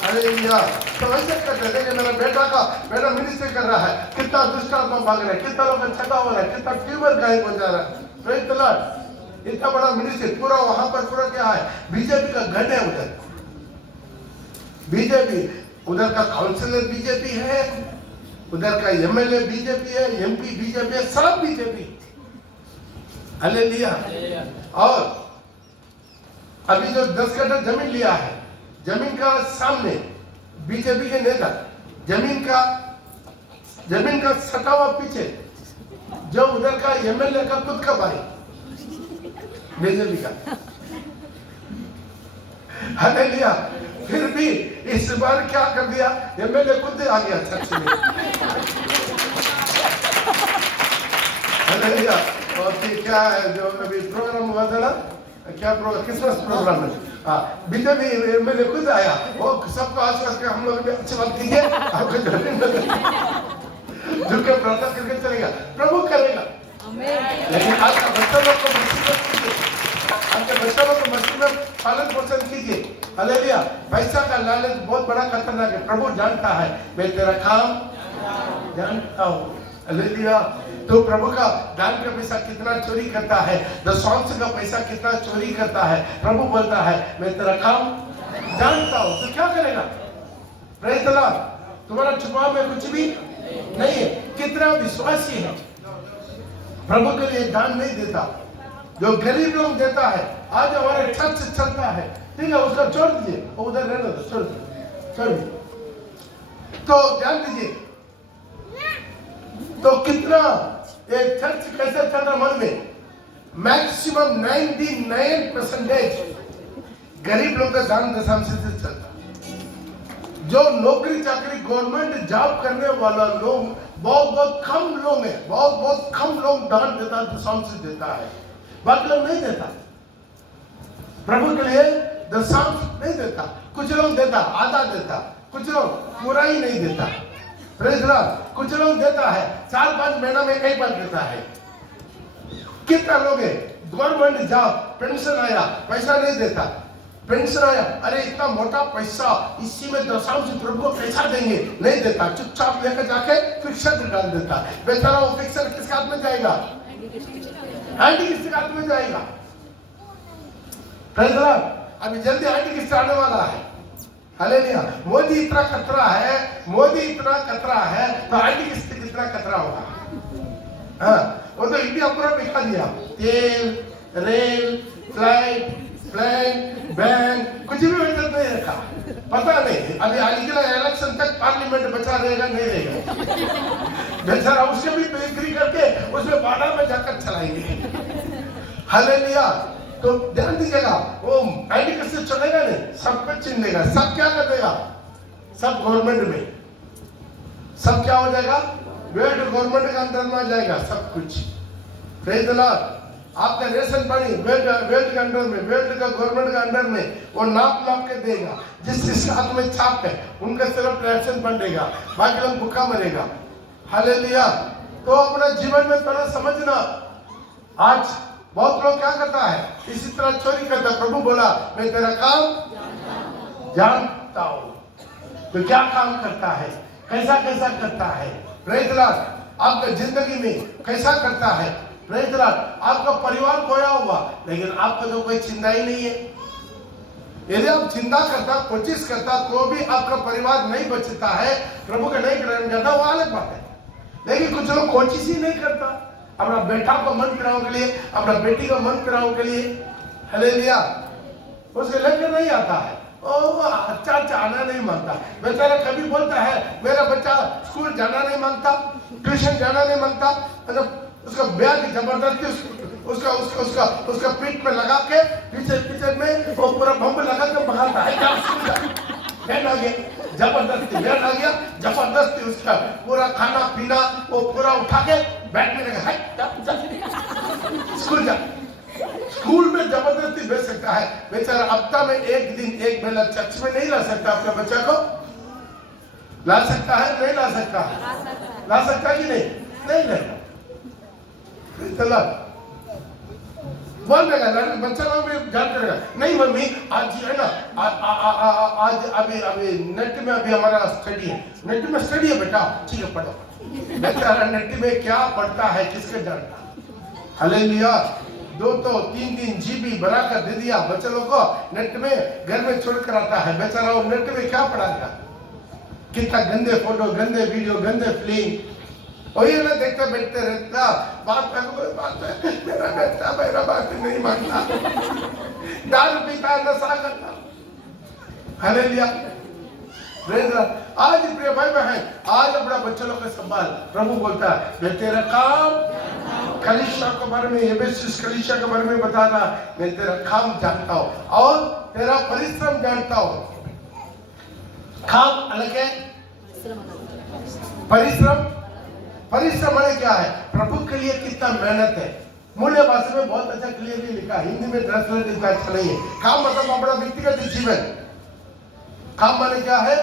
hallelujah. तो ऐसे करते हैं, देखिए मेरा बेटा मिनिस्ट्री कर रहा है, कितना दुष्ट आत्मा भाग रहा है, कितना लोग छका हो रहा है, कितना ट्यूमर गायब हो जा रहा है। Praise the Lord. इतना बड़ा मिनिस्ट्री पूरा, वहां पर पूरा क्या है, बीजेपी का गढ़ है। उधर बीजेपी, उधर का काउंसिलर बीजेपी है, उधर का एमएलए बीजेपी है, एमपी बीजेपी है, सब बीजेपी। हालेलुया। और अभी जो 10 कट्ठा जमीन लिया है, जमीन का सामने बीजेपी के नेता, जमीन का सटा हुआ पीछे जो उधर का एमएलए का खुद का भाई बीजेपी का। हालेलुया। फिर भी इस बार क्या कर दिया, एमएलए खुद आ गया चर्च में। हालेलुया। और फिर क्या है जो अभी प्रोग्राम हुआ था ना, क्या प्रोग्राम, क्रिसमस प्रोग्राम है, हाँ बीजेपी एमएलए खुद आया, वो सबको आश्वास के हम लोग भी अच्छी बात कीजिए, आपको झुक के प्रार्थना करके चलेगा, प्रभु करेगा। लेकिन आपका बच्चा लोग को मुसीबत कीजिए, आपके बच्चा लोग को मसीह में पालन पोषण कीजिए। हालेलुया। पैसा का लालच बहुत बड़ा खतरनाक है। प्रभु जानता है, मैं तेरा काम जानता हूँ, हालेलुया। तो प्रभु का दान का पैसा कितना चोरी करता है, दशमांश का पैसा कितना चोरी करता है। प्रभु बोलता है मैं तेरा काम जानता हूं, तो क्या करेगा? Praise the Lord. तुम्हारा छुपा में कुछ भी नहीं है। कितना विश्वासी है, प्रभु के लिए दान नहीं देता। जो गरीब लोग देता है, आज हमारे चर्च चलता है, ठीक है, उसका छोड़ दीजिए, वो उधर रहने दो, छोड़ दीजिए। तो ध्यान दीजिए, तो कितना एक चर्च कैसे चल रहा मन में, मैक्सिमम 99% गरीब लोग का दान दशम से चलता। जो नौकरी चाकरी गवर्नमेंट जॉब करने वाला लोग बहुत कम लोग हैं, बहुत कम लोग दान देता, दशम से देता है, बाकी लोग नहीं देता। प्रभु के लिए दशम नहीं देता। कुछ लोग देता, आधा देता, कुछ लोग पूरा ही नहीं देता। Praise Lord. कुछ लोग देता है 4-5 महीना में कई बार देता है। कितना लोग है गवर्नमेंट जॉब, पेंशन आया, पैसा नहीं देता। पेंशन आया, अरे इतना मोटा पैसा, इसी में दशम से प्रभु को पैसा देंगे, नहीं देता। चुपचाप लेकर जाके फिक्सर डाल देता। बेचारा वो फिक्सर किसके हाथ में जाएगा? आंटी किसके हाथ में जाएगा? Praise Lord. अभी जल्दी आंटी किससे आने वाला है। हालेलुया। मोदी इतना खतरा है, मोदी इतना खतरा है, तो आईटी किससे कितना खतरा होगा? हाँ, वो तो इंडिया पूरा बिखा दिया। तेल, रेल, फ्लाइट, प्लेन, बैंक, कुछ भी बचत नहीं रखा। पता नहीं अभी अगला इलेक्शन तक पार्लियामेंट बचा रहेगा नहीं रहेगा। बेचारा उसके भी बिक्री करके उसमें बाड़ा में जाकर चलाएंगे। हालेलुया। तो ध्यान दीजिएगा, वो आईडी कैसे चलेगा नहीं, सब कुछ छीन लेगा। सब क्या कर देगा? सब गवर्नमेंट में, सब क्या हो जाएगा? वेल्ड गवर्नमेंट के अंदर में आ जाएगा सब कुछ। Praise the Lord. आपका रेशन पानी वेल्ड के अंडर में, वेल्ड का गवर्नमेंट के अंडर में वो नाप के देगा। जिस हाथ में छाप है उनका सिर्फ रेशन बनेगा, बाकी लोग भूखा मरेगा। हालेलुया। तो अपना जीवन में थोड़ा समझना। आज बहुत लोग क्या करता है, इसी तरह चोरी करता। प्रभु बोला मैं तेरा काम जानता हूं। तो क्या काम करता है, कैसा कैसा करता है। Praise the Lord. आपका जिंदगी में कैसा करता है। Praise the Lord. आपका परिवार खोया हुआ, लेकिन आपको तो कोई चिंता ही नहीं है। यदि आप चिंता करता, कोशिश करता, तो भी आपका परिवार नहीं बचता है, प्रभु का नहीं ग्रहण करता, वो अलग बात है। लेकिन कुछ लोग कोशिश ही नहीं करता अपना बेटा को मन फिराओ के लिए, अपना बेटी को मन फिराओ के लिए। हालेलुया। उसके लेकर नहीं आता है, अच्छा आना नहीं मांगता। बेचारा कभी बोलता है मेरा बच्चा स्कूल जाना नहीं मांगता, ट्यूशन जाना नहीं मांगता, मतलब उसका बैग जबरदस्ती उसका पीठ पे लगा के पीछे में वो पूरा बम लगा के भगाता है। बैग आ गया, जबरदस्ती बैग आ गया, जबरदस्ती उसका पूरा खाना पीना वो पूरा उठा के बैग में लगा, स्कूल जा। स्कूल में जबरदस्ती भेज सकता है। बेचारा हफ्ता में एक दिन एक बेला चर्च में नहीं ला सकता अपने बच्चा को। ला सकता है नहीं ला सकता? ला सकता कि नहीं? नहीं लेगा। बोल देगा बच्चा लोग भी जान करेगा, नहीं मम्मी आज है ना, आज अभी नेट में अभी हमारा स्टडी है, नेट में स्टडी है बेटा, ठीक है पढ़ो। बेचारा नेट में क्या पढ़ता है किसके जानता। हालेलुया। 2-3 जीबी बना कर दे दिया बच्चे लोग को, नेट में घर में छोड़ कर आता है। बेचारा वो नेट में क्या पढ़ाएगा? कितना गंदे फोटो, गंदे वीडियो, गंदे फिल्म, वही ना देखते बैठते रहता। बात मेरा बात नहीं मानता, दारू पीता, नशा करता। हालेलुया। आज प्रिय भाई बहन, आज अपना बच्चों लोग का संभाल। प्रभु बोलता है मैं तेरा काम, कलीसिया के बारे में, एफेसस कलीसिया के बारे में बता रहा, मैं तेरा काम जानता हूँ और तेरा परिश्रम जानता हूँ। काम अलग है, परिश्रम मैंने क्या है? प्रभु के लिए कितना मेहनत है। मूल्य भाषा में बहुत अच्छा क्लियरली लिखा है, हिंदी में ट्रांसलेट इसका अच्छा नहीं है। काम मतलब अपना व्यक्तिगत जीवन। काम माने क्या है?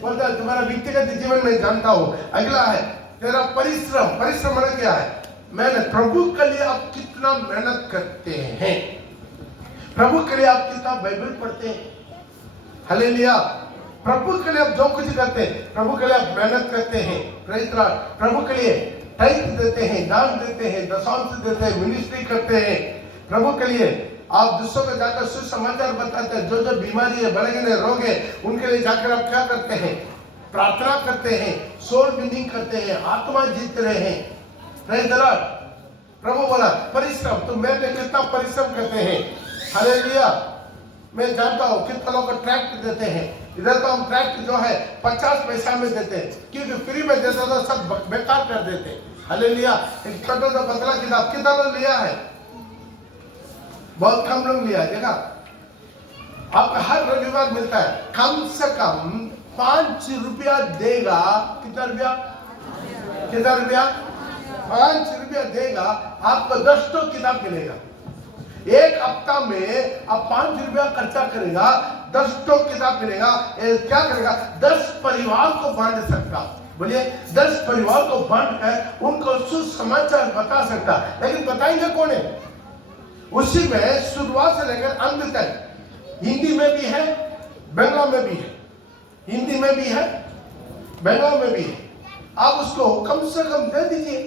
बोलता है तुम्हारा व्यक्तिगत जीवन में जानता हूँ। अगला है तेरा परिश्रम। परिश्रम माने क्या है? मेहनत। प्रभु के लिए आप कितना मेहनत करते हैं, प्रभु के लिए आप कितना बाइबल पढ़ते हैं। हालेलुया। प्रभु के लिए आप जो कुछ करते हैं, प्रभु के लिए आप मेहनत करते हैं। Praise the Lord. प्रभु के लिए टाइप देते हैं, दान देते हैं, दशांश देते हैं, मिनिस्ट्री करते हैं प्रभु के लिए। आप दूसरों को जाकर सुसमाचार बताते हैं। जो जो बीमारी है, बलहीन रोग है, उनके लिए जाकर आप क्या करते हैं? प्रार्थना करते हैं, सोल विनिंग करते हैं, आत्मा जीत रहे हैं। Praise the Lord. प्रभु बोला परिश्रम, तो मैं कितना परिश्रम करते हैं। हालेलुया। मैं जानता हूँ कितना लोग ट्रैक्ट देते हैं। इधर तो हम ट्रैक्ट जो है 50 पैसा में देते हैं, क्योंकि फ्री में देते तो सब बेकार कर देते हैं। हालेलुया। एक छोटा सा पतला किताब कितना लोग लिया है? बहुत कम लोग लिया है। देखा, आपका हर रविवार मिलता है, कम से कम 5 रुपया देगा। कितना रुपया? कितना रुपया? 5 रुपया देगा, आपको 10 तो किताब मिलेगा। एक हफ्ता में आप 5 रुपया खर्चा करेगा, 10 तो किताब मिलेगा। क्या करेगा? 10 परिवार को बांट सकता। बोलिए, 10 परिवार को बांट कर उनको सुसमाचार बता सकता। लेकिन बताएंगे कौन है? उसी में शुरुआत से लेकर अंत तक हिंदी में भी है, बंगला में भी है। हिंदी में भी है, बंगला में भी है। आप उसको कम से कम दे दीजिए।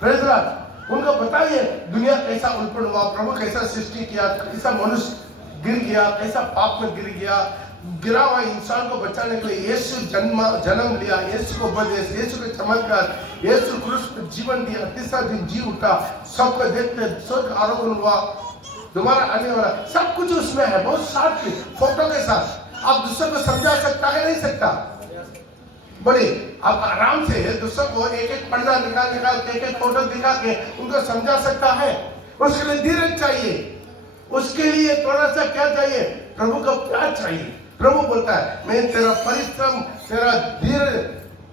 Praise the Lord. उनको बताइए दुनिया कैसा उलट हुआ, प्रभु कैसा सृष्टि किया, कैसा मनुष्य गिर गया, कैसा पाप में गिर गया, गिरा हुआ इंसान को बचाने के लिए यीशु जन्म लिया, यीशु को उपदेश, यीशु के चमत्कार, यीशु क्रूस पर जीवन दिया, तीसरा दिन जी उठा, सबको देखते स्वर्ग आरोहण हुआ, दोबारा आने वाला, सब कुछ उसमें है, बहुत साथ में फोटो के साथ। आप दूसरे को समझा सकता है? नहीं सकता? बड़े आप आराम से दूसरों को एक एक पन्ना निकाल के, एक एक फोटो दिखा के उनको समझा सकता है। उसके लिए धीरज चाहिए, उसके लिए थोड़ा सा क्या चाहिए? प्रभु का प्यार चाहिए। प्रभु बोलता है मैं तेरा परिश्रम, तेरा धीरज,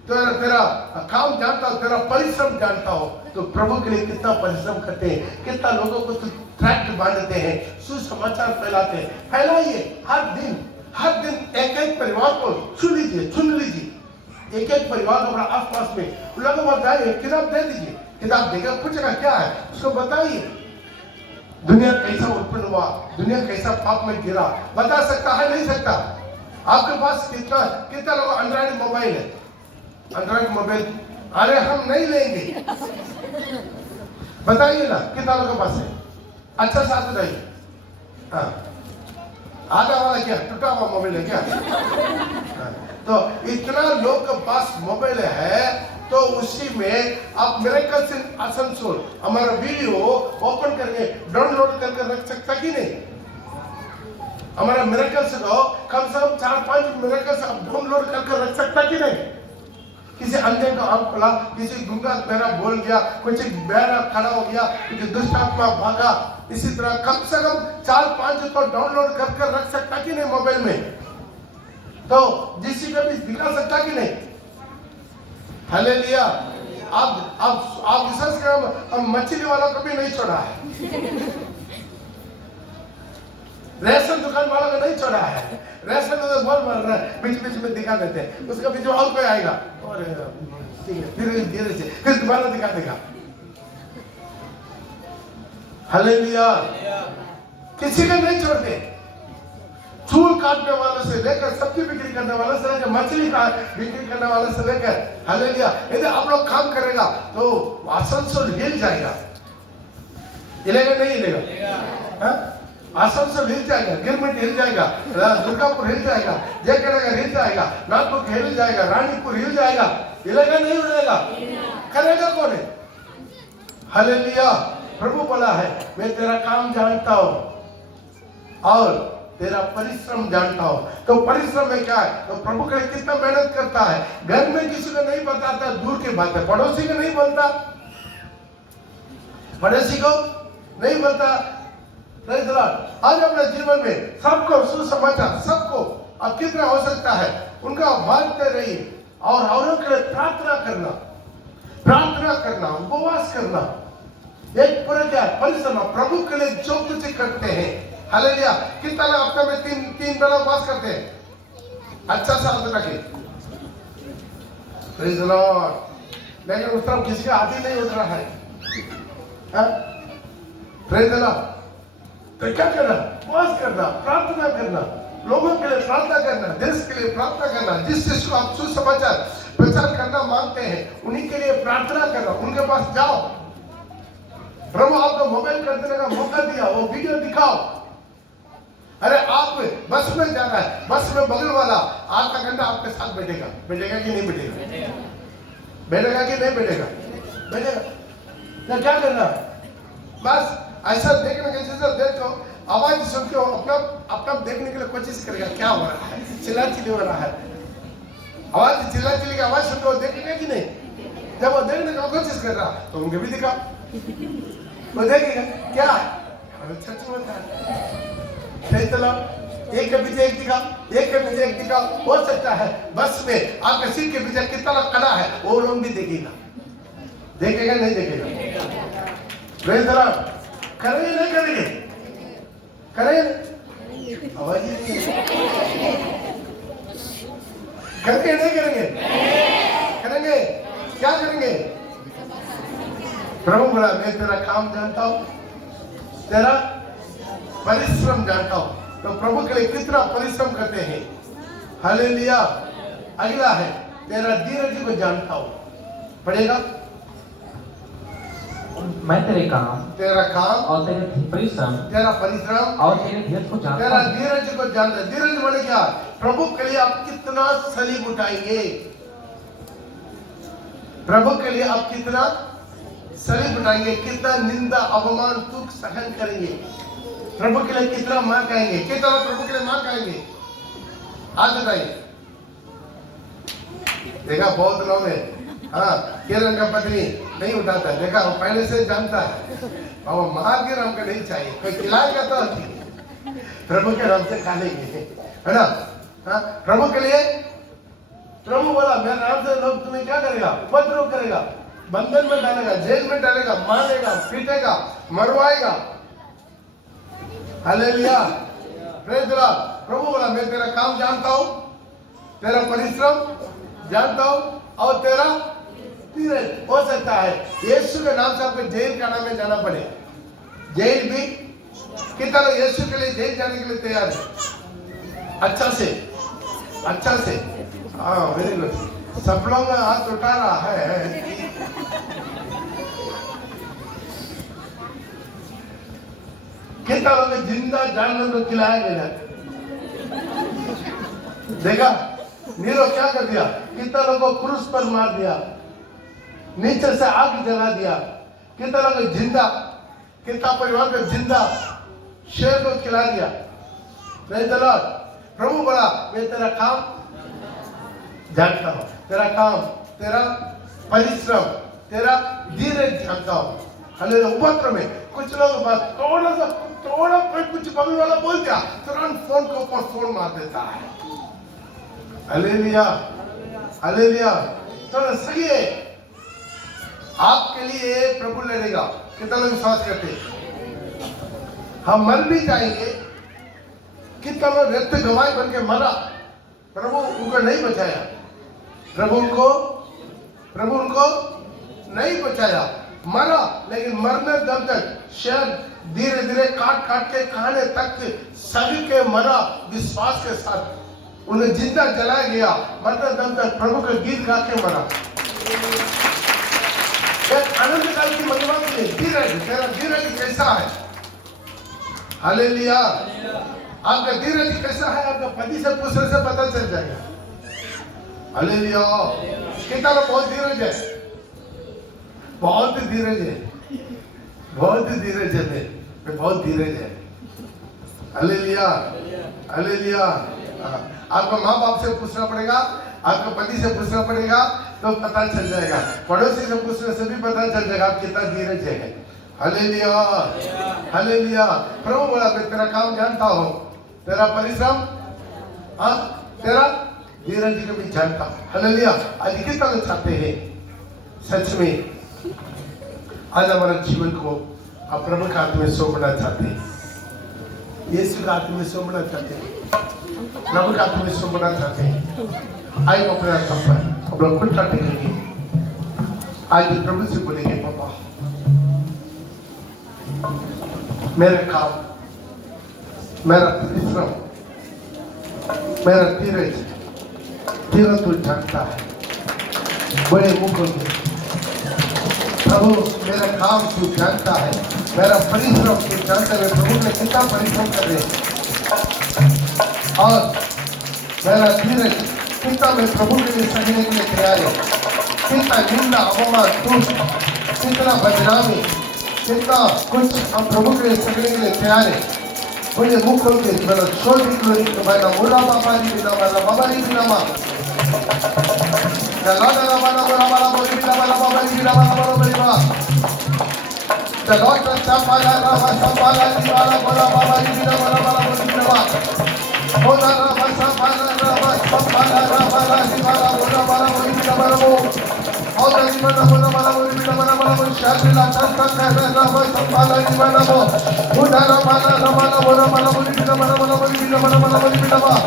तेरा काम जानता हूँ, तेरा परिश्रम जानता हूँ। तो प्रभु के लिए कितना परिश्रम करते हैं, कितना लोगों को ट्रैक्ट बांधते हैं, सुसमाचार फैलाते हैं। फैलाइए हर दिन एक एक परिवार को चुन लीजिए। एक एक परिवार को आसपास में लोगों को बताइए, किताब दे दीजिए। किताब देकर पूछेगा क्या है, उसको बताइए। दुनिया कैसा उत्पन्न हुआ, दुनिया कैसा पाप में गिरा, बता सकता है? नहीं सकता? आपके पास कितना लोग एंड्रॉइड मोबाइल है? एंड्रॉइड मोबाइल, अरे हम नहीं लेंगे। बताइए ना, कितना लोगों के पास है? अच्छा साथ रहिए। हाँ, आधा वाला क्या टूटा हुआ मोबाइल है क्या? हाँ। तो इतना लोग के पास मोबाइल है, तो उसी में आप मिरेकल्स इन आसनसोल हमारा वीडियो ओपन करके डाउनलोड करके रख सकता कि नहीं? हमारा मिरेकल्स को कम से कम 4-5 मिरेकल्स आप डाउनलोड करके रख सकता कि नहीं? किसी अंधे को आंख खुला, किसी गूंगा बहरा बोल गया, कुछ बहरा खड़ा हो गया, कुछ दुष्ट आत्मा भागा। इसी तरह कम से कम 4-5 तो डाउनलोड करके रख सकता कि नहीं मोबाइल में? तो जिसी को भी दिखा सकता कि नहीं? हालेलुया। आप विश्वास करें, हम मछली वालों को भी नहीं छोड़ा है, रेशन दुकान वालों को नहीं छोड़ा है। रेशन तो बहुत बढ़ रहा है, बीच में दिखा देते हैं, उसका बीच में और कोई आएगा और ठीक है, धीरे से फिर दोबारा दिखा देगा। हालेलुया। किसी को नहीं छोड़ते। चूल काटने वाले से लेकर सब्जी बिक्री करने वाले से लेकर मछली का बिक्री करने वाले से लेकर, हालेलुया। यदि आप लोग काम करेगा तो आसनसोल हिल जाएगा। हिलेगा नहीं हिलेगा? आसनसोल हिल जाएगा, गिरमिट हिल जाएगा, दुर्गापुर हिल जाएगा, जयकनगर हिल जाएगा, नागपुर हिल जाएगा, रानीपुर हिल जाएगा। हिलेगा नहीं हिलेगा? करेगा कौन है? हालेलुया। प्रभु बोला है मैं तेरा काम जानता हूं और तेरा परिश्रम जानता हूं। तो परिश्रम में क्या है? तो प्रभु के लिए कितना मेहनत करता है। घर में किसी को नहीं बताता, दूर की बात है। पड़ोसी को नहीं बोलता, पड़ोसी को नहीं बोलता। Praise the Lord. आज अपने जीवन में सबको सुसमाचार, सबको अब कितना हो सकता है उनका बांटते रहिए और औरों के लिए प्रार्थना करना, उपवास करना। एक पूरा क्या परिश्रम, प्रभु के लिए जो कुछ करते हैं। हालेलुया। कितना लोग हफ्ते में तीन बेला उपवास करते हैं? अच्छा साथ रखे। Praise the Lord. लेकिन उस तरफ किसी का हाथ ही नहीं उठ रहा है। Praise the Lord. तो क्या करना? उपवास करना, प्रार्थना करना, लोगों के लिए प्रार्थना करना, देश के लिए प्रार्थना करना। जिस चीज को आप सुसमाचार प्रचार करना मांगते हैं, उन्हीं के लिए प्रार्थना करो, उनके पास जाओ। प्रभु आपको मोबाइल कर देने का मौका दिया, वो वीडियो दिखाओ। अरे आप बस में जा रहा है, बस में बगल वाला आधा घंटा आपके साथ बैठेगा, बैठेगा कि नहीं बैठेगा? बैठेगा कि नहीं बैठेगा? बैठेगा। तो क्या करना? बस ऐसा देखने के चीज देखो, आवाज सुन के अपना अपना देखने के लिए कोशिश करेगा क्या हो रहा है, चिल्ला चिल्ली हो रहा है, आवाज चिल्ला चिल्ली की आवाज सुन के वो देखेगा कि नहीं? जब वो देखने की कोशिश कर रहा तो उनके भी दिखा, वो देखेगा क्या सच में था। एक के पीछे एक दिखा, एक के पीछे एक दिखा। हो सकता है बस में आपके सीट के पीछे कितना लोग खड़ा है वो लोग भी देखेगा, देखेगा नहीं देखेगा? Praise the Lord. करेंगे नहीं करेंगे? करेंगे? आवाज करेंगे नहीं करेंगे? करेंगे। क्या करेंगे? प्रभु बोला मैं तेरा काम जानता हूं, तेरा परिश्रम जानता हूं। तो प्रभु के लिए कितना परिश्रम करते हैं। हालेलुया। अगला है तेरा धीरज को जानता हूं। पढ़ेगा? मैं तेरे काम और तेरे परिश्रम और तेरे धीरज को जानता तेरा हूं। धीरज को जानता। धीरज माने क्या? प्रभु के लिए आप कितना सलीब उठाएंगे, प्रभु के लिए आप कितना सलीब उठाएंगे, कितना निंदा अपमान दुख सहन करेंगे, प्रभु के लिए कितना मार खाएंगे, कितना प्रभु के लिए मार खाएंगे। आज बताइए। देखा बहुत लोग है, हाँ किरण का पत्नी नहीं उठाता, देखा वो पहले से जानता है और मार के नाम का नहीं चाहिए, कोई खिलाएगा तो प्रभु के नाम से खा लेंगे, है ना? हाँ प्रभु के लिए। प्रभु बोला मेरे नाम से लोग तुम्हें क्या करेगा? उपद्रव करेगा, बंधन में डालेगा, जेल में डालेगा, मारेगा, पीटेगा, मरवाएगा। हालेलुया। Praise the Lord. प्रभु बोला मैं तेरा काम जानता हूं, तेरा परिश्रम जानता हूं और तेरा धीरज। हो सकता है यीशु के नाम से आपको जेल खाना में जाना पड़े, जेल भी। कितना लोग यीशु के लिए जेल जाने के लिए तैयार है? अच्छा से हाँ वेरी गुड। सब लोग हाथ उठा रहा है। कितना लोग जिंदा जानवर को खिलाया गया? देखा नीरो क्या कर दिया? कितना लोगों को क्रूस पर मार दिया, नीचे से आग जला दिया। कितना लोग जिंदा, कितना परिवार को जिंदा शेर को खिला दिया। Praise the Lord. प्रभु बोला मैं तेरा काम जानता हूं, तेरा काम, तेरा परिश्रम, तेरा धीरज जानता हूं। हालेलुया। उपद्रव में कुछ लोग बात थोड़ा कोई कुछ बगल वाला बोल दिया तुरंत फोन के ऊपर फोन मार देता है। हालेलुया। हालेलुया। तो सही है, आपके लिए प्रभु लड़ेगा। कितना लोग विश्वास करते हैं? हम मर भी जाएंगे। कितना लोग रक्त गवाही बन के मरा, प्रभु उनको नहीं बचाया, प्रभु उनको नहीं बचाया, मरा। लेकिन मरने दम तक शेर धीरे धीरे काट के खाने तक सभी के मरा विश्वास के साथ। उन्हें जिंदा जलाया गया, मरने दम तक प्रभु का गीत गा के मरा। आनंद काल की महिमा के लिए धीरज। तेरा धीरज कैसा है? हालेलुया। आपका धीरज कैसा है? आपका पति से पूछने से पता चल जाएगा। हालेलुया। कितना लोग बहुत धीरज है, बहुत धीरज है, बहुत धीरज है, मैं बहुत धीरज है। हालेलुया। हालेलुया। आपको माँ बाप से पूछना पड़ेगा, आपको पति से पूछना पड़ेगा तो पता चल जाएगा, पड़ोसी से पूछने से भी पता चल जाएगा आप कितना धीरज है। हालेलुया। हालेलुया। प्रभु बोला मैं तेरा काम जानता हूँ, तेरा परिश्रम, हाँ तेरा धीरज को भी जानता हूँ। हालेलुया। आज कितना लोग चाहते हैं सच में आज हमारा जीवन को आप प्रभु के हाथ में सौंपना चाहते हैं, यीशु के हाथ में सौंपना चाहते हैं, प्रभु के हाथ में सौंपना चाहते हैं। आइए अपने हाथ पर हम लोग खुद टेकेंगे। आज प्रभु से बोलेंगे पापा मेरे काम, मेरा परिश्रम, मेरा धीरज तू जानता है। बड़े मुख होंगे। प्रभु मेरा काम तू जानता है, मेरा परिश्रम तू जानता है, प्रभु ने कितना परिश्रम कर रहे और मेरा धीरज कितना मैं प्रभु के लिए सहने के लिए तैयार है, कितना निंदा अपमान दुख, कितना बदनामी, कितना कुछ हम प्रभु के लिए सहने के लिए तैयार है। मुझे मुख खोल के मेरा शोध ग्लोरी तुम्हारा मोरा बाबा जी बिना वाला बाबा जी बिना माँ चला चला वाला मोरा वाला मोरी बिना वाला बाबा जी बिना वाला मोरा मेरी माँ चलो चपाला रामा चपाला जी वाला मोरा बाबा जी बिना वाला वाला मोरी बिना माँ मोरा रामा चपाला रामा चपाला रामा जी वाला मोरा वाला मोरी बिना वाला मो और जी वाला मोरा वाला मोरी बिना वाला वाला मोरी शादी लाता करता है रामा चपाला जी वाला मो मोरा रामा रामा मोरा वाला मोरी बिना वाला वाला मोरी बिना वाला वाला मोरी बिना माँ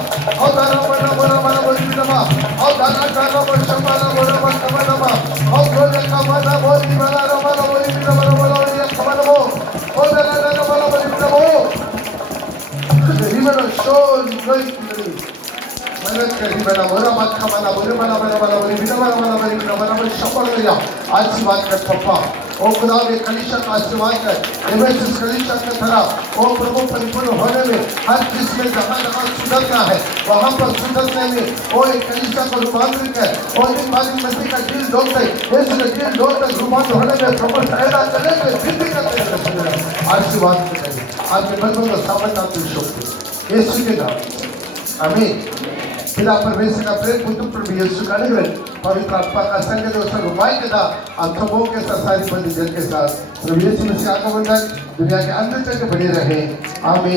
और रामा मोरा वाला मोरी बिना माँ और दाना दाना मोरा चपाला मोरा वाला माँ और गोले का वाला मोरी वाला रामा मोरी बिना वाला वाला Kamalamo, oh la la la la Rimano show great मेहनत करी बना मोरा मत कमाना बोले बना बना बना बोले बिना बना बना बोले बिना बना बोले सफल हो गया आज की बात कर पप्पा ओ खुदा के कलीसिया का आशीर्वाद कर एमएस कलीसिया की तरह ओ प्रभु परिपूर्ण होने में हर चीज में जहाँ जहाँ सुधरना है वहाँ पर सुधरने में ओ एक कलीसिया को रूपांतरित कर और एक मालिक मसीह का दिल डोलता है यीशु के दिल डोलता है रूपांतरित होने में प्रभु सहायता चले तो जिंदगी करते हैं आशीर्वाद करेंगे आज के बंधुओं का सामने आप शोक यीशु के नाम आमीन। पिता परमेश्वर का प्रेम पुत्र प्रभु यीशु का अनुग्रह पवित्र आत्मा का संग जो सब उपाय के साथ आप सबों के साथ सारी बंदी जन के साथ प्रभु यीशु मसीह का आगमन दुनिया के अंत तक बने रहे आमीन।